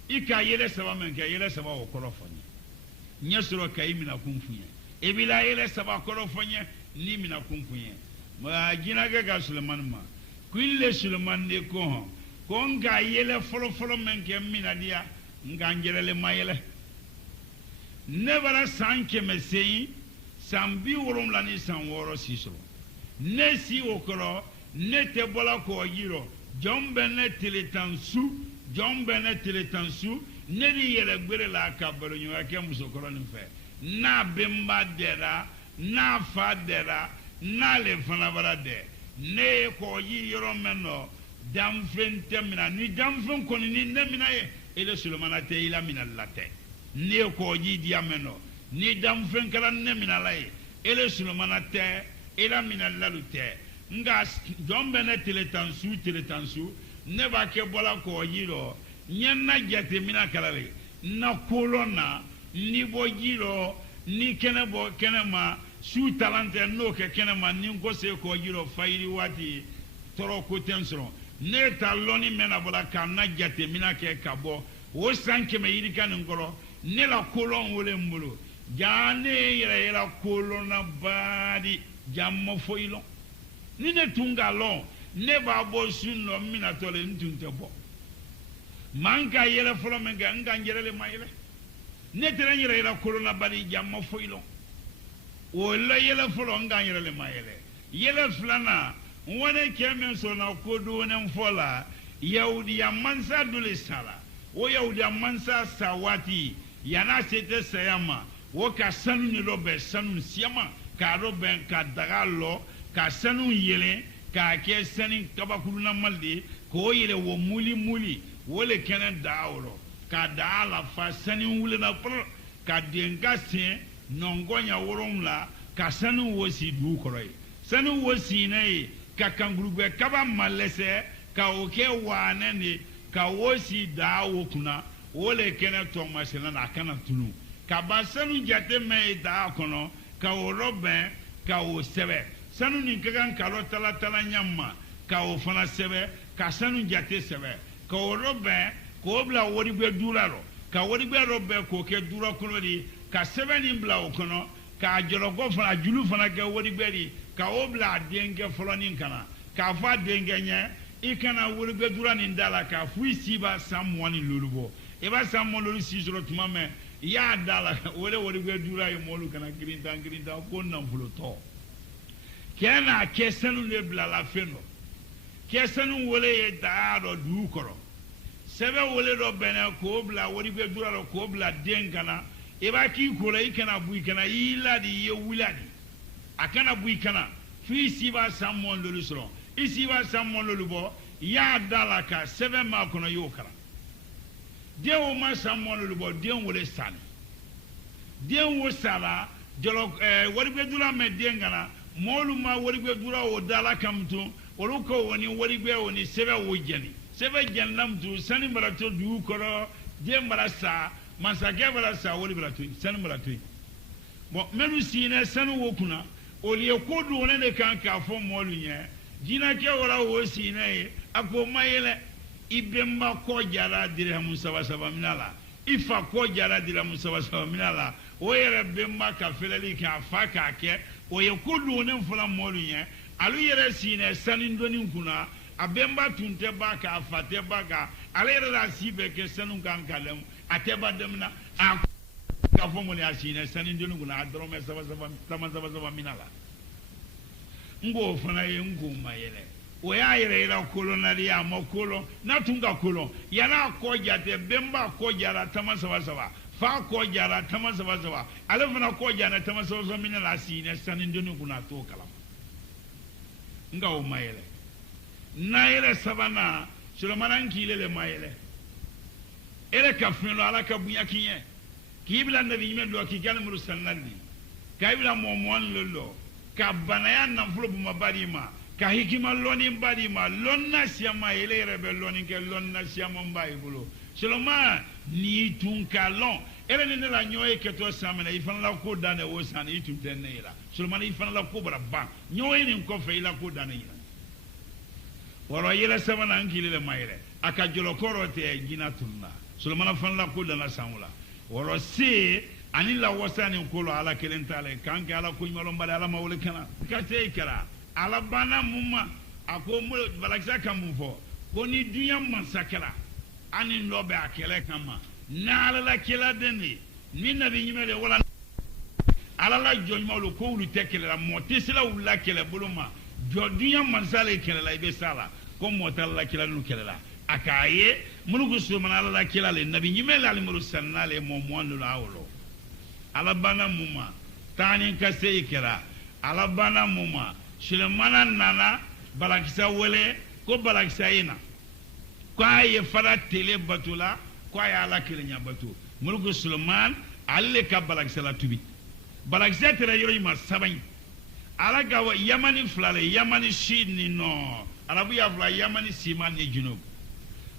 ika yele saba men ka yele saba o korofonye nya suro kai mina kunfunye ebila yele saba korofonye ni mina kunfunye ma jina ga Suleiman ma kuille Suleiman de ko nga yele folo men ke mina dia nga ngerele mayele nebara sanke mesei sambi worom lani san woro sisro ne si okoro ne te bola ko yiro jombe ne teletansu ne di yele gbere la kabalo nyo ake musokoro ni fe na bemba dera na fa dera na le fanabara de ne ko yiro menno damfen temina ni damfen koni ni nemina ye ele Sulemana te ila minallate ne ko ji diameno ni damfen kala nemina lai ele Sulemana te ila minallalute nga jombe ne teletansu ne ba ke bola ko yiro nyenna jate mina kalale na kolona ni bo yiro ni kenema su talante no ke kenema ni ko se ko yiro fayri wati toro ko tensro ne taloni mena bola kana jate mina ke kabo o sanke me yiri kan ngoro ne la kolon wole mbolo jane yera kolona badi jamma foilo ni ne tunga lo ne ba bo sunno mina tole ntunte bo manka yele folo menga nganjere le mayele ne tere yera kolona badi jamma foilo wala yele folo nganjere le mayele yele flana wone kemen so na kodo ne mfola yahudi ya mansa dole sala o yahudi ya mansa sawati yana sete sayama wo ka sanu ni robe sanu siama ka robe ka dagalo ka sanu yele ka ke sani kabakulu na malde ko yele wo muli wole kenen daawro ka daala fa sani wule na pro ka denga se nongonya woromla ka sanu wo si du koroi sanu wo si nei ka kangurugbe kaba malese ka oke wane ni ka wo si daawo kuna wole kenen to masela na kana tunu ka ba sanu jate me daa kono ka o robe ka o sebe sanu ni kagan kalo tala nyamma ka o fana sebe ka sanu jate sebe ka o robe ko bla wori be duraro ka wori be robe ko ke duro kono di ka sebe ni bla o kono ka jolo go fana julu fana ke wori be di ka o bla denge folo ni kana ka fa denge nya ikana wori be durani ndala ka fu siba samwani lulubo e ba sammo lulu sisoro tumame ya dala wole be dura e molu kana girinta ko nan fulo to kena kesenu le bla la feno kesenu wole e daado du koro sebe wole do bene ko bla wori be dura ro ko bla dengana e ba ki ko le ikana bu ikana yila di ye wuladi akana bu ikana fi siba sammo lulu soro isi ba sammo lulu bo ya dala ka sebe ma kono yo kala den wo ma sammo lulu bo den wole sani den wo sala jolo wori be dura me den gana molu ma wori be dura o dala kamto olu ko woni wori be woni sebe wo jeni sebe jennam tu sani barato du koro den barasa masake barasa wori barato sani barato bon menu sine sanu wo kuna oli e ko du ne kan ka fo molu nye jina ke wora wo sine ako mayele ibemba ko jara dirham saba minala ifa ko jara dirham saba minala o yere bemba ka feleli ka fa ka ke o ye ko du ne fula molu nye alu yere sine sanin doni kuna abemba tunte ba ka fate ba ka ale yere la sibe ke sanu kan kalem ateba demna a ka fo mo ni asine sanin doni kuna adrome saba minala ngo fana ye ngo mayele o ya yere ira kolonari ya makolo na tunga kolon yana ko jate bemba ko jara tama saba fa ko jara tama saba ale fana ko jara tama saba minala sine sanin doni kuna to kala nga o mayele na yele sabana Sulemana nkile le mayele ele ka fenlo ala ka bunya kinye kibla nabi yime do ki gal muru sanadi kaibla mo mon lolo ka banaya na fulo bu mabadi ma ka hikima loni mbadi ma lonna siama ele rebe loni ke lonna siama mbai bulo Sulemana ni tunkalon ele ne la nyoy ke to samena ifan la ko dane wo san itu denela Sulemana ifan la ko baraba nyoy ni ko fe ila ko dane ila woro yele sabana nkile le mayele aka jolo korote jina tunna Sulemana fan la ko dana samula woro se ani la wasani ko lo ala kelentale kanke ala ko nyalo mbale ala mawle kana ka te kara ala bana mumma ako mo balaksa kamufo ko ni dunya mansakala ani lobe akele kama na ala la kela deni ni nabi nyimele wala ala la jojma lo ko ulu tekele la motisila ula kele buluma dunya mansale kele la ibe sala ko motal la kela nu kele la akaye mulugu Sulemana ala la kela le nabi nyimele ali muru sanale mo mondo la awlo ala bana muma tani kase ikera ala bana muma Sulemana nana balakisa wele ko balakisa ina ko aye fara tele batula ko aye ala kelenya batu mulugu Sulemana alle ka balakisa la tubi balakisa tere yoro ma sabany ala ga yamani flale yamani shidni no arabu ya fla yamani simani junub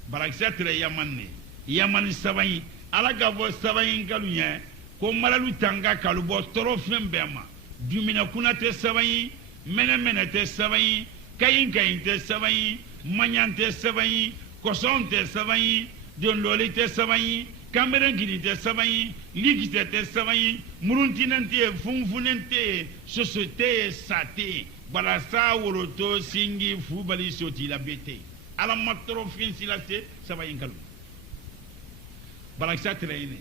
balakisa tere yamani sabany ala ga bo sabany galunya ko malalu tanga kalubo toro fembema dumina kuna te sabany mene te sabany kayin te sabany manyan te sabany koson te sabany don loli te sabany kameren kini te sabayi likite te sabayi muruntinante funfunente sosote sate balasa woroto singi fubali soti la bete ala matoro finsi la se sabayi kalu balaksa trene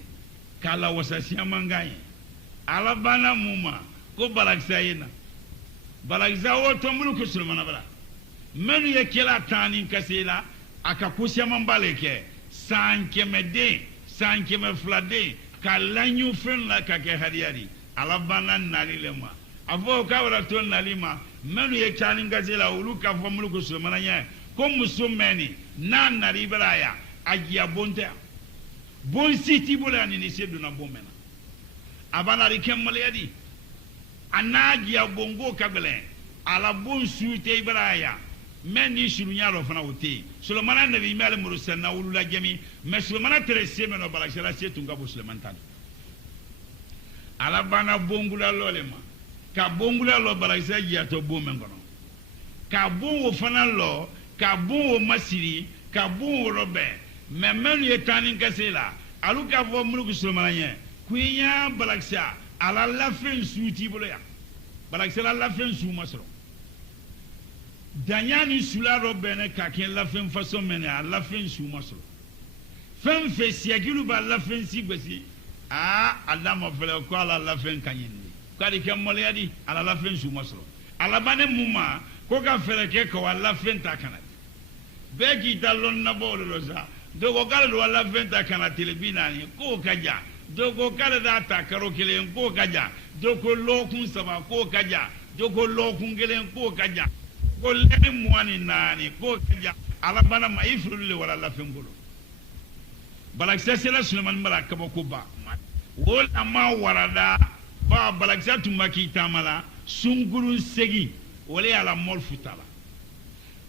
kala wasasiya mangaye ala bana muma ko balaksa yena balaksa woto muluku sulmana bala menu ye kela tani kasela aka kusiya mambale ke sankemede sankeme flade ka lanyu fen la ka ke hadiyari ala bana nali lema avo ka wala to nalima menu ye tani kasela ulu ka fo muluku sulmana nya ko musumeni na nari balaya agiya bonte bon siti bolani ni seduna bomena abana rikemmale yadi anagi ya bongo kabele ala bon suite ibraya men ni shurunya ro fana wote sulaiman nabi mal mursalna wulula jami mais sulaiman tresse meno balakala setunga bo sulaiman tan ala bana bongula lolema ka bongula lo balaksa ya to bomen gono ka bon fana lo ka bon masiri ka bon robe mais men yetani kasela aluka fo muluku sulaiman kuya balaksa ala la fin suiti boloya balaksa la fin su masro danyani sularo bene ka ken la fin façon mene ala fin su masro fin fe siagilu ba la fin si gbesi ala mo fele ko ala la fin kanyini ko di kem molyadi ala la fin su masro ala bane muma ko ka fele ke ko ala fin takana begi dalon na bolo roza dogo kala do ala fin takana telebinani ko kaja dogo kala da ta karo kelen ko kaja dogo lokun saba ko kaja dogo lokun kelen ko kaja ko le muani nani ko kaja ala bana ma ifrul wala la fengolo balaksa sela sulaiman balaka ko ba wala ma warada ba balaksa tumaki tamala sungurun segi wala ala mol futala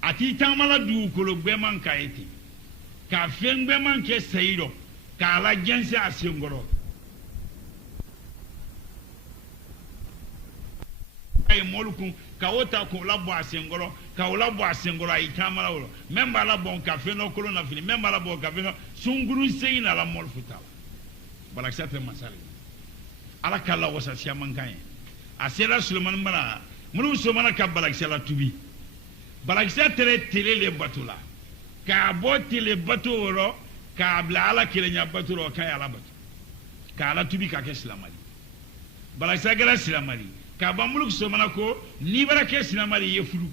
ati tamala du ko lo gbeman kaiti ka fengbeman ke seiro ka la jense asengoro ay molukun ka wota ko la bo asengoro ka wala bo asengoro ay tamala wolo memba la bon ka fe no ko na fini memba la bon ka fe no sunguru seyina la mol futala balaksa te masali ala kala wasa siaman kan asera sulaiman bala mulu sulaiman ka balaksa la tubi balaksa tere tele le batula ka bo tele batoro ka bla ala kilenya baturo kan ala batu ka ala tubi ka ke silamali balaksa gala silamali ka ba muluk sulaiman ko ni barake silamali ye fulu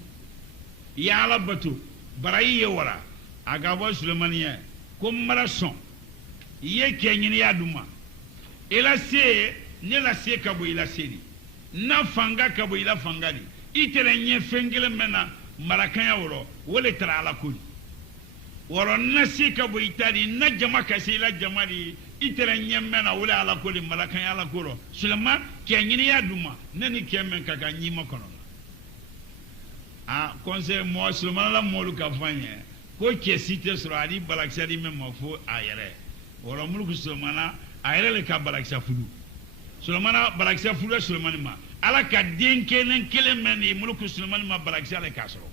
ya ala batu barayi ye wara aga bo sulaiman ye ko mara son ye kenyini ya duma ila se ne la se ka bo ila se na fanga ka bo ila fanga ni itere nye fengele mena marakanya woro wole tara ala kuli woro na se ka bo itari na jama ka se ila jama di itere nye mena wole ala kuli marakanya ala koro sulaiman kenyini ya duma nani kemen ka ga nyima kono conseil mo sulaiman la molu ka fanye ko ke site sura ali balaksa di men mafo ayere wala mulku sulaiman ayere le ka balaksa fulu sulaiman balaksa fulu sulaiman ma ala ka den kelen kelen men ni mulku sulaiman ma balaksa le ka soro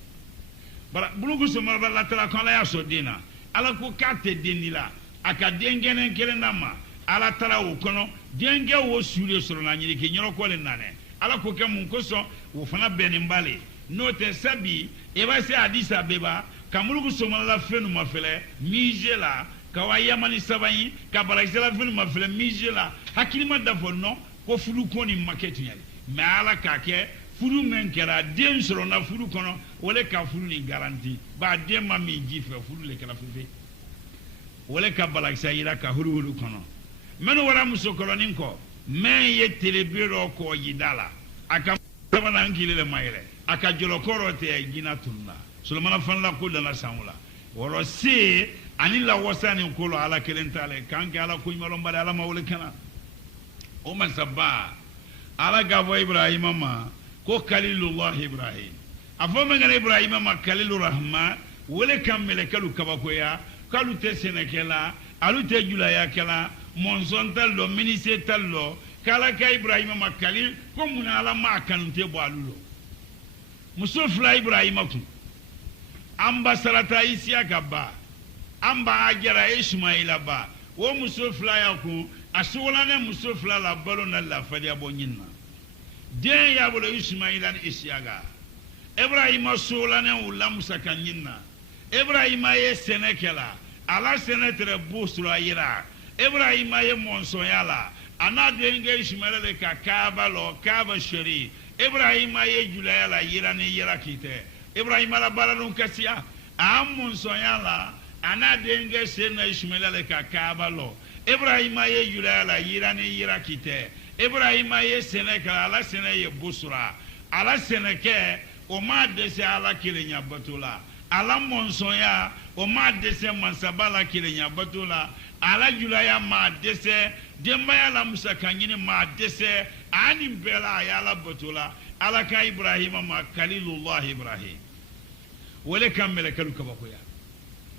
mulku sulaiman la tala kan la ya so dina ala ko ka te denila aka den kelen na ma ala tala wo kono denge wo sure soro na nyiri ke nyoro ko le nane ala ko ke mun ko so wo fana benin bale no te sabi e ba se hadisa beba kamuluku somala la fenu mafele mijela kawa yamani sabayi ka balaksa la fenu mafele mijela hakilima dafo no ko fulu koni maketu yali me ala ka ke fulu men kera den soro na fulu kono wole ka fulu ni garanti ba den ma mi jife fulu le kala fufe wole ka balaksa ira ka huru kono meno wara musokolonin ko men ye telebiro ko yidala aka sabana ngile le mayre aka jolokoro te gina tunna sulaiman fanla ko dana samula woro se ani la wasani ko lo ala kelentale kanke ala ko nyalo mbale ala mawle kana o man sabba ala gabo ibrahim ma ko kalilullah ibrahim afo men ngale ibrahim ma kalilur rahman wole kamele kalu kabako ya kalu te senekela alu te julaya kala monson tallo ministre tallo kala ka ibrahim ma kalil ko mun ala ma kanute bo alulo musufla ibrahim ku amba sarata isiaka ba amba ajara ismaila ba wo muso fila ya kun asola ne muso fila la balo na la fadiya bo nyinna den ya bolo Ismaila ni Isiaga Ibrahima sola ne wula musa kan nyinna Ibrahima ye senekela ala senetre busra yira Ibrahima ye monsonyala ana denge Ismaila le ka Kaaba lo Kaaba sheri Ibrahima ye julayala yira ni yira kite Ibrahima la balalun kasiya am monsonyala ana denge sena Ismaila le ka Kaaba lo Ibrahima ye julayala yira ni yira kite Ibrahima ye senekela ala sene ye busra ala seneke o ma dese ala kilenya batula ala monsonya o ma dese mansabala kilenya batula ala julaya ma dese dembaya la musa kanyini ma dese ani bela ya la batula ala ka Ibrahima ma kalilullah Ibrahim wala kamela kalu kabakoya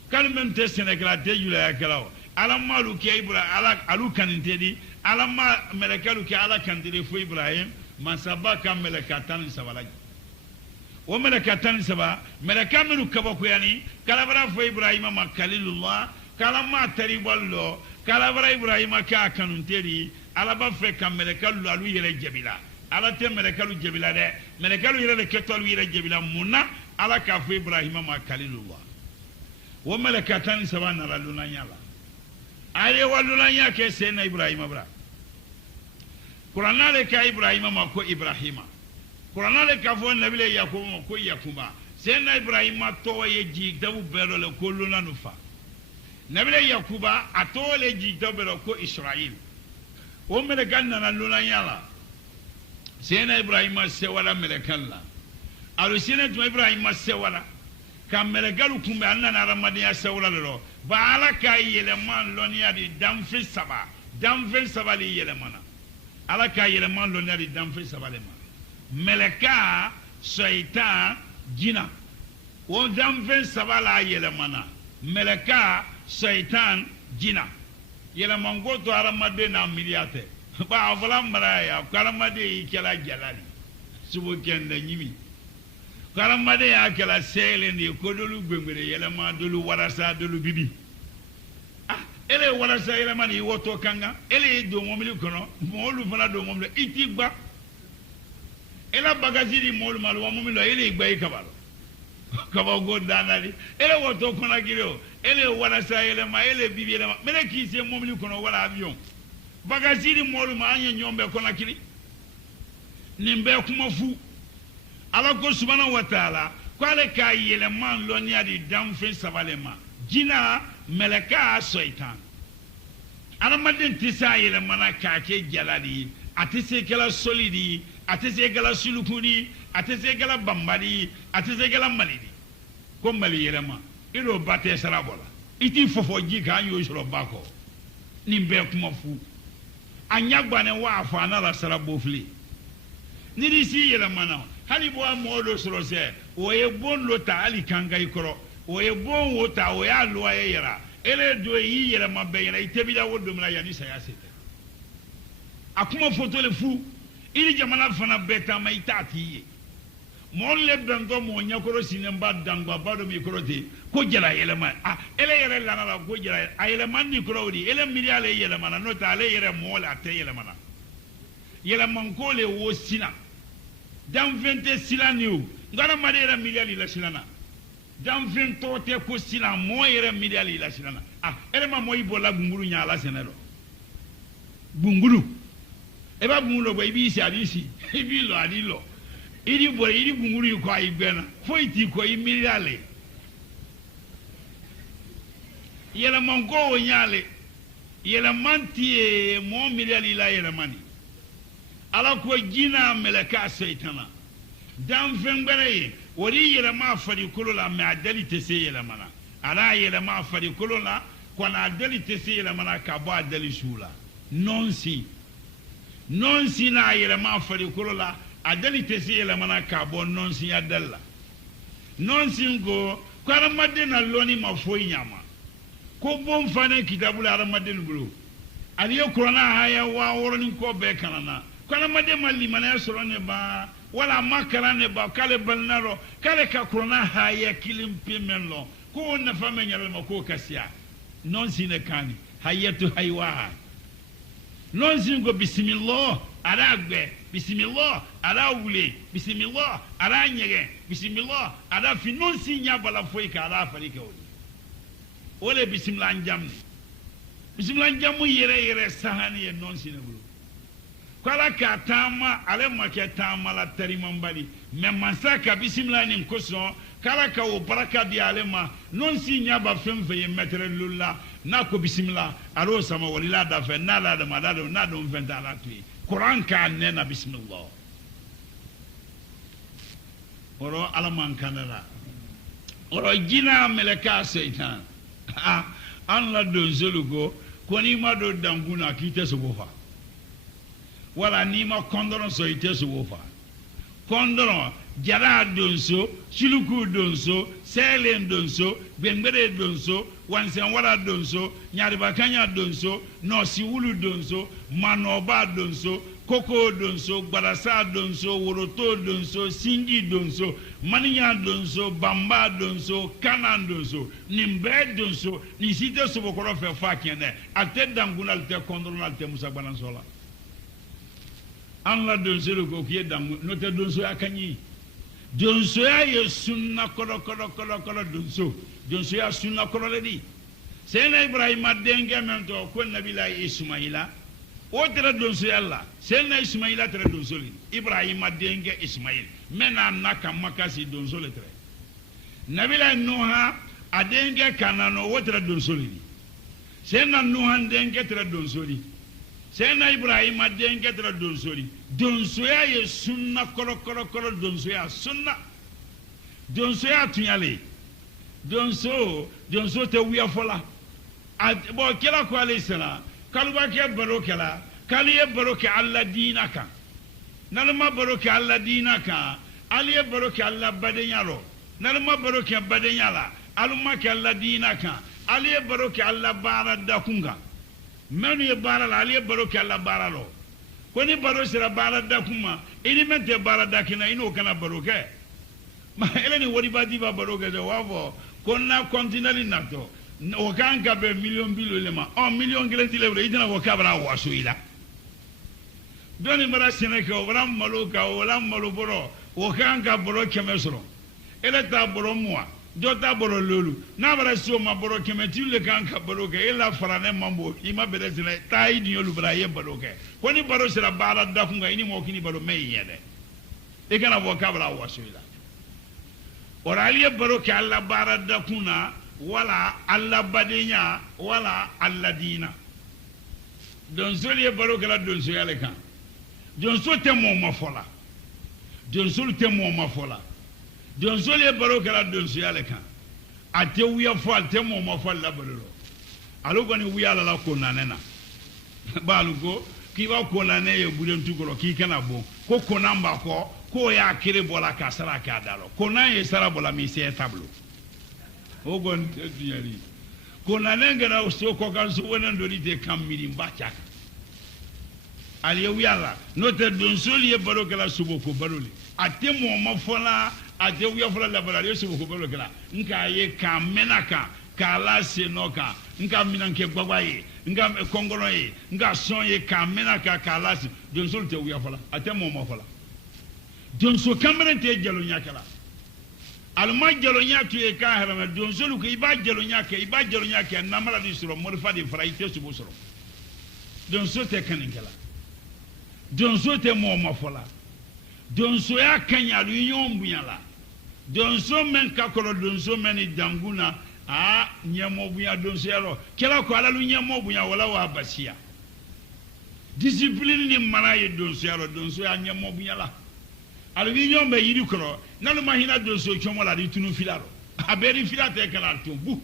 kalmem te senekala de julaya kalaw ala malu ke Ibrahim ala alu kanintedi ala ma melekalu ke ala kandire fo Ibrahim mansaba kamela katan sabala o melekatan saba meleka minu kabako yani kalabara fo Ibrahima ma kalilullah kalama tariballo kalabara Ibrahima ka kanunteri ala ba fe kam melekalu alu yere jabila ala te melekalu jabila de melekalu yere ketolu yere jabila munna ala ka fo Ibrahima ma kalilullah o melekatan saba na laluna nyala ale waluna nya ke sena Ibrahima bra Qur'an le ka Ibrahima ma ko Ibrahima Qur'an le ka fo nabile Yakuba ko Yakuba sena Ibrahima to ye ji dabu belo le ko luna nufa nabile Yakuba ato le ji dabu belo ko Israel o mele ganna na luna yala sena Ibrahima se wala mele kala alu sena to Ibrahima se wala kam mele galu kumbe anna na ramadiya se wala lo ba ala ka yele man lonia di damfi saba li yele mana ala ka yele man lonia di damfi saba le mana meleka shaitan jina o damfen sabala yele mana meleka shaitan jina yele mango to aramade na miliate ba avla maraya karamade ikela jalali subo kende nyimi karamade ya kala sele ni kodolu gbengere yele ma dolu warasa dolu bibi ele warasa yele ma ni woto kanga ele do momili kono mo lu fana do momile itigba ela bagaziri molu malu wa mumilo ele igba ikabalo kabago danali ele woto kona giro ele warasa ele ma ele bibi ele ma mele kise momili kono wala avion bagaziri molu ma anye nyombe kona kiri nimbe kuma fu ala ko subhanahu wa ta'ala kwale ka yele man loni adi damfe sabalema jina meleka shaitan aramadin tisa yele mana ka ke jalali atise kala solidi atise kala sulukuni atise kala bambali atise kala malidi ko mali yele ma ilo bate sarabola iti fofo jika yo shoro bako nimbe kuma fu anyagba ne wa afa na la sarabofli niri si yele mana hali bo amodo soro se o ye bon lota ali kanga ikoro o ye bon wota o ya lo ayera ele do yi yele ma be yele itebida wodo mla yani sayasete akuma foto le fu ili jamana fana beta ma itati mo le bengo mo nyakoro sinemba dangba bado mi korote ko jela yele ma ele yele lana la ko jela ayele man ni korodi ele miri ale yele mana nota ale yele mo la te yele mana yele man ko le wo sina dan 20 silaniu ngara madera miliali la silana dan 20 tote ko sila mo yere miliali la silana ele ma mo ibola gunguru nya la senelo gunguru eba gunguru bo ibi si adisi ibi lo adilo iri bo iri gunguru ko ayigbena foiti ko imiliale yele man ko nyale yele mantie mo miliali la yele mani ala ko jina meleka seitana dan fengbere wori yele ma fari kolola me adali tese yele mana ala yele ma fari kolola ko na adali tese yele mana ka bo adali shula nonsi na yele ma fari kolola adali tese yele mana ka bo nonsi adalla nonsi ngo ko aramade na loni ma foi nyama ko bon fane kitabula aramade ngulu aliyo korona haya wa woroni ko be kanana kana made mali mana soro ne ba wala makara ne ba kale balnaro kale ka korona haya kilim pimenlo ko na fame nyal ma ko kasia non sine kani hayatu haywa non singo bismillah ara gbe bismillah ara wule bismillah ara nyege bismillah ara fi non sinya bala foi ka ara fari ka ole bismillah njam bismillah njam yere sahani ye non sinabulu kala ka tama ale make tama la tariman bali mais mansaka bismillah nin koso kala ka o baraka di ale ma non sinya ba fem fe metre lulla na ko bismillah aro sama walila da fe na la da madado na do fenta la tu Quran ka ne na bismillah oro alaman kanala oro jina meleka seitan an la do zolugo koni ma do danguna kite so bofa wala ni ma kondoro so ite so bofa kondoro jara donso chiluku donso selen donso bengbere donso wansen wala donso nyariba kanya donso nosi wulu donso manoba donso koko donso gbarasa donso woroto donso singi donso maniya donso bamba donso kanan donso nimbe donso ni site sobokoro fe fakene ate danguna ate kondoro ate musa balansola an la donso le ko kiye dangu note donso akanyi donso ya ye sunna kolo donso ya sunna kolo le di sena ibrahima denge mento ko nabila ismaila o tere donso yalla sena ismaila tere donso li ibrahima denge ismail mena naka makasi donso le tere nabila nuha adenge kanano o tere donso li sena nuha denge tere donso li sena ibrahima denge tere donso li donso ya ye sunna kolo donso ya sunna donso ya tunyale donso te wiya fola bo kila ko alayhi salam kaluba ke barokala kaliye baroke alla dinaka nalma baroke alla dinaka aliye baroke alla badenyalo nalma baroke badenyala aluma ke alla dinaka aliye baroke alla bara dakunga menu ye bara la aliye baroke alla bara lo koni baro sira bara dakuma ini mente bara dakina ino kana baroke ma eleni wori badi ba baroke de wavo konna kontinali nato o kan ka be million bilolema o million gelenti lebre idina ko kabra waso ila doni mara seneke o bram maluka o lam maluboro o kan ka boro kemesro ele ta boro moa do ta boro lolu na bara so ma boro kemeti le kan ka boro ke ela farane mambo ima bedesine ta idi yolu bra ye boro ke koni baro sira bara da kunga ini mo kini baro me yede e kana ko kabra waso ila oraliye baro ke alla bara da kuna wala alla badenya wala alla dina donso liye baro kala donso yale kan donso te mo mafola donso te mo mafola donso liye baro kala donso yale kan ate wiya fo ate mo mafola la baro alo goni wiya la ko nanena balu go ki wa ko nane ye budem tukoro ki kana bo ko konamba ko ya kire bola ka sara ka dalo ko na ye sara bola mi se tablo ogon tiyari kona nengera uso ko kan so wonan do dite kam miri mbachaka ali yala note don soli e baro kala subo ko baroli ate mo mafola ate wiya fola la barali subo ko baro kala nka ye kamenaka kala senoka nka minanke gbagbaye nka kongolo ye nka son ye kamenaka kala don soli te wiya fola ate mo mafola don so kamere te jalo nyakala alma jalo nya tu e ka harama don solu ko iba jalo nya ke namala di suro morfa di fraite subo suro don so te kaningala don so te mo mafola don so ya kanya lu nyom bunyala don so men ka kolo don so men danguna nyemo bunya don so yalo kela ko ala lu nyemo bunya wala wa basia discipline ni mara ye don so yalo don so ya nyemo bunyala alu nyom be yidi kolo nalu mahina donso chomo la ditunu filaro aberi filate kala tumbu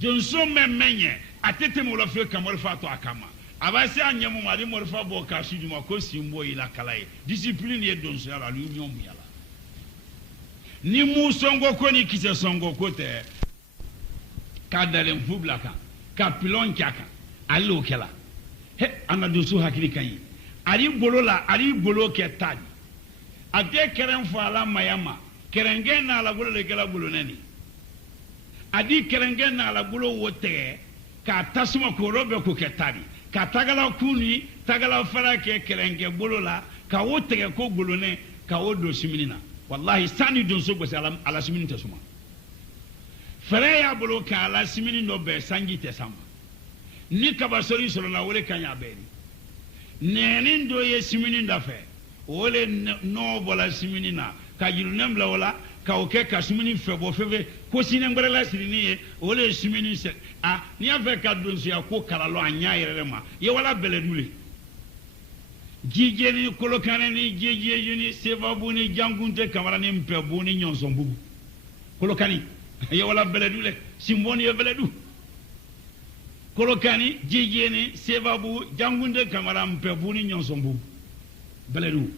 donso memmenye atete mo la fe kamor fa to akama abasi anyemu mari mo fa bo ka suduma ko simbo ila kalae discipline ye donso ala lu nyom yala ni mu songo ko ni kise songo ko te kadale mfublaka ka pilon kyaka allo kala he ana donso hakili kai ari bolo ke tadi ate keren fo ala mayama kerenge na ala gulo le kala gulo nani adi kerenge na ala gulo wote ka tasuma ko robe ko ketari ka tagala kuni tagala fara ke kerenge bolola ka wotege ko golone ka wodo siminina wallahi sani don so gosi ala simini tasuma fere ya bolo ka ala simini no be sangi tesama ni kabasori solo na wole kanya beri nenin do ye simini ndafe wole no bola simini na ka jirunem la wala ka oke ka simini febo febe ko sine ngbere la sirini ye wole simini se ni afa ka don so ya ko kalalo anya yere ma ye wala beledule jijeni kolokane ni jeje ni sevabu ni jangunte kamara ni mpebu ni nyonsombugu kolokani ye wala beledule simboni ye beledu kolokani jijeni sevabu jangunte kamara mpebu ni nyonsombugu beledu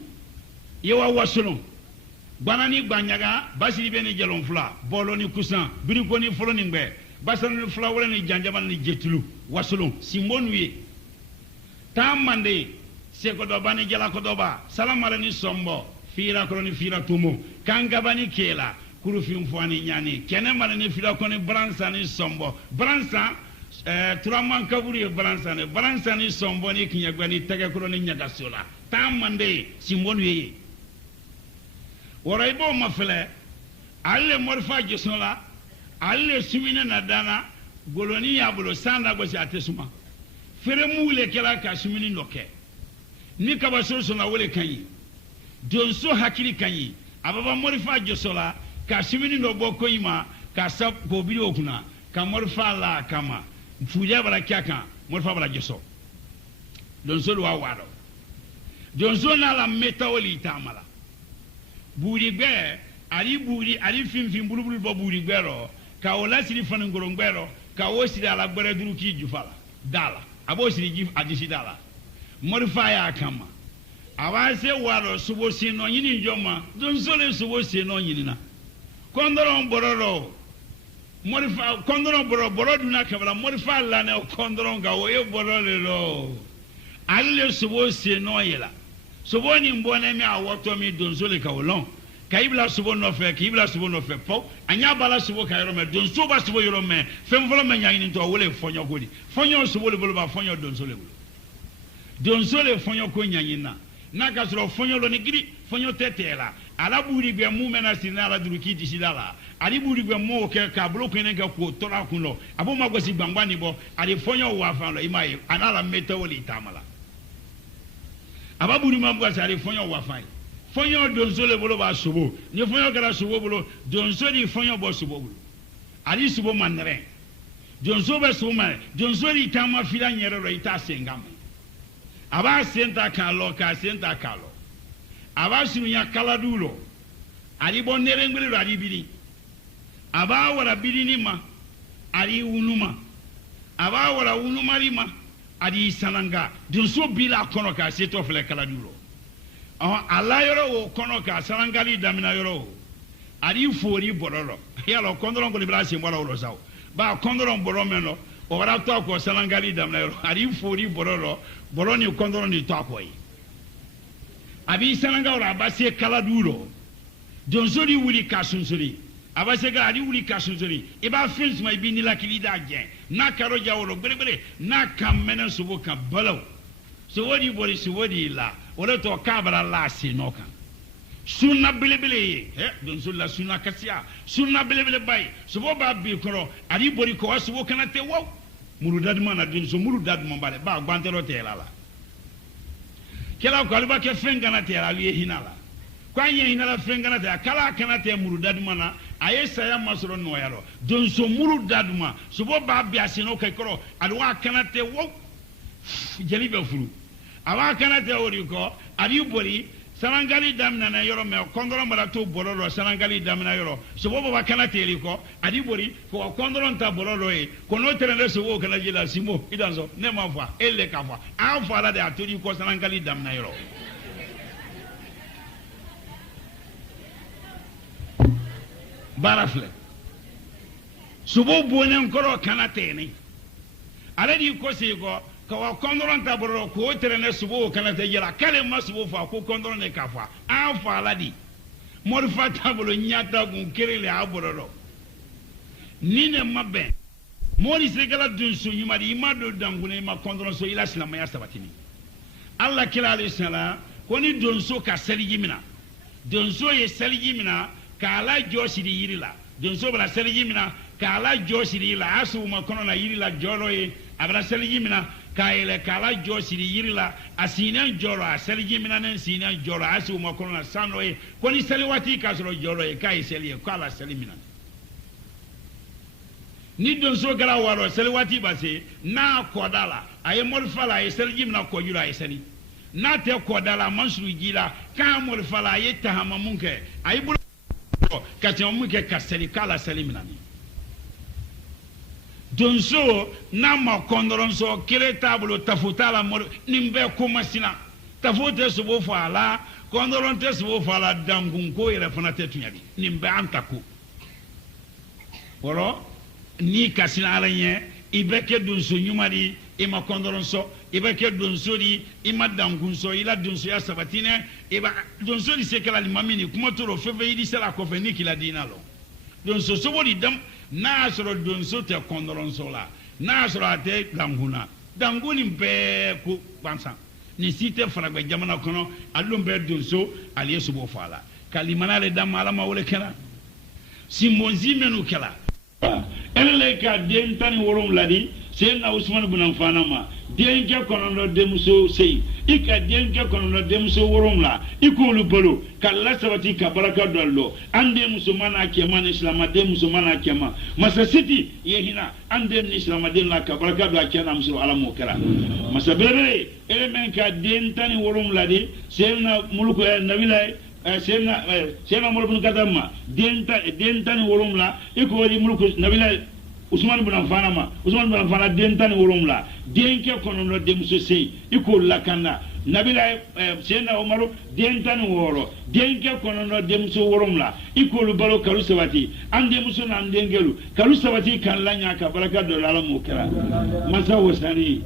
ye wa wasono banani banyaga basiri beni jalon fula bolo ni kusan biriko ni folo ni ngbe basan ni fula wala ni janjaman ni jetulu wasono simbonu ye tamande seko do bani jala ko doba salamala ni sombo fira ko ni fira tumo kanga bani kela kuru fim fani nyani kene mala ni fira ko ni bransa ni sombo bransa turaman kaburi bransa ni sombo ni kinya gwani tege ko ni nyaga sola tamande simbonu ye waraibo mafele alle morfa jisola alle sumina nadana goloni yabulo sanda gosi atesuma fere mule kela ka sumini noke ni kabaso so na wole kanyi donso hakili kanyi ababa morfa jisola ka sumini no boko ima ka sab ko bidi okuna ka morfa la kama fuja bala kyaka morfa bala jiso donso do wado donso na la metawoli tamala buri gbe ari finfin bulubulu bo buri gbero ka ola siri fanu ngoro gbero ka o siri ala gbere duru ki jufala dala abo siri jif adisi dala morifa ya kama awase waro subo sino yini njoma don sole subo sino yini na kondoron bororo morifa kondoron bororo duna kabala morifa la ne kondoron ga o e bororo lo alle subo sino yela subo ni mbone mi awoto mi don sole ka olon kaibla subo no fe po anya bala subo ka yoro me don so ba subo yoro me fem volo me nyanyi to wole fonyo godi fonyo subo le bolo ba fonyo don sole bolo don sole fonyo ko nyanyi na ka soro fonyo lo ni gidi fonyo tetela ala buri be mu mena sinala duruki disilala ali buri be mo ke ka blo ko ne ka ko tora kuno abo magosi gbangba ni bo ali fonyo wa fa lo imaye anala metawoli tamala aba buri magosi ali fonyo wa fa fonyo donso le bolo ba subo ni fonyo kara subo bolo donso di fonyo bo subo bolo ali subo manere donso be subo man donso di tama fila nyere ro ita sengam aba senta kalo ka senta kalo aba sunya kala dulo ali bonere ngere ro ali bidi aba wala bidi ni ma ali unuma aba wala unuma ri ma ali sananga donso bila kono ka seto fle kala dulo ala yoro wo kono ka sarangali damina yoro ari fori bororo yalo kondoron ko libra se mbolo lo saw ba kondoron boro meno o wara to ko sarangali damina yoro ari fori bororo boroni kondoron di to ko yi abi saranga ora abase kala duro jonsori wuli kasunsori abase ga ari wuli kasunsori e ba fins mai bi ni la kilida gen na karo jawro gbere na kamena subo ka balaw so wodi bori so wodi la wala to kabara la sinoka sunna bilebele don sulla sunna kasia sunna bilebele bay so bo ba bi koro ari bori ko wasu bo kana te wow muru dadma na din so muru dadma bale ba gbantero te la kela ko alba ke fengana te la wi hinala kwa nye hinala fengana te kala kana te muru dadma na ayesa ya masoro no yaro don so muru dadma so bo ba bi asinoka koro alwa kana te wow jeli be furu awa kana te ori ko ari bori sarangali damna na yoro me kondoro mara to bororo sarangali damna yoro so bo ba kana te ri ko ari bori ko kondoro ta bororo e ko no tere so wo kana jila simo idanzo ne ma fa elle ka fa an fa la de atori ko sarangali damna yoro barafle so bo bonen koro kana te ni ale di ko se ko kawa kondoron taboro ko tere ne subo kana te jira kale masubo fa ko kondoron ne kafa an fa ladi morfa tabolo nyata gun kirele abororo ni ne mabe moni segala donso nyumari ima do dangune ma kondron so ila silama ya sabatini Allah kila alayhi salam koni donso ka seliji mina donso ye seliji mina ka ala josi di yirila donso bala seliji mina ka ala josi di la asu ma kono na yirila jolo ye abala seliji mina ka ele ka ala josi di yirila asina jolo a seliji mina nen sina jolo asu ma kono na sano ye koni seliwati ka soro jolo ye ka iseli ko ala selimina ni donso gara waro seliwati base na kodala aye molfala aye seliji mina ko yura aye seli na te kodala mansuru jila ka molfala aye tahama munke aye bulu ka te munke ka seli kala selimina ni donso na ma kondoronso kile tablo tafutala mol nimbe kumasina tafute subo fala kondoronte subo fala dangunko yele fana te tunyadi nimbe antako woro ni kasina alanye ibeke donso nyumari ima kondoronso ibeke donso di ima dangunso ila donso ya sabatine iba donso di sekala limamini kuma toro feve idi sala ko fe nikila dinalo donso sobo di dam na soro donso te kondoronso la na soro ate danguna danguni mpe ku bansa ni site fragbe jamana kono alum be donso aliye subo fala kalimana le dam ala ma wole kala simonzi menu kala ele ka den tani worom ladi seyna usman ibn affan ma den ke kono no demso sey ika den ke kono no demso worom la ikolu bolo kala sabati ka baraka dollo ande musumana kema na islam de musumana kema masasiti yehina ande ni islam de la ka baraka do akena musu ala mo kala masabere ele men ka den tani worom ladi seyna muluko nabila sena mulku kadamma den tani worom la iko wadi mulku nabila usman ibn affan ma usman ibn affan den tani worom la den ke kono no demso sey iko lakana nabila sena umaru den tani woro den ke kono no demso worom la iko lu balo kalu sabati ande muso na ndengelu kalu sabati kan lanya ka baraka do la mo kala masa wasani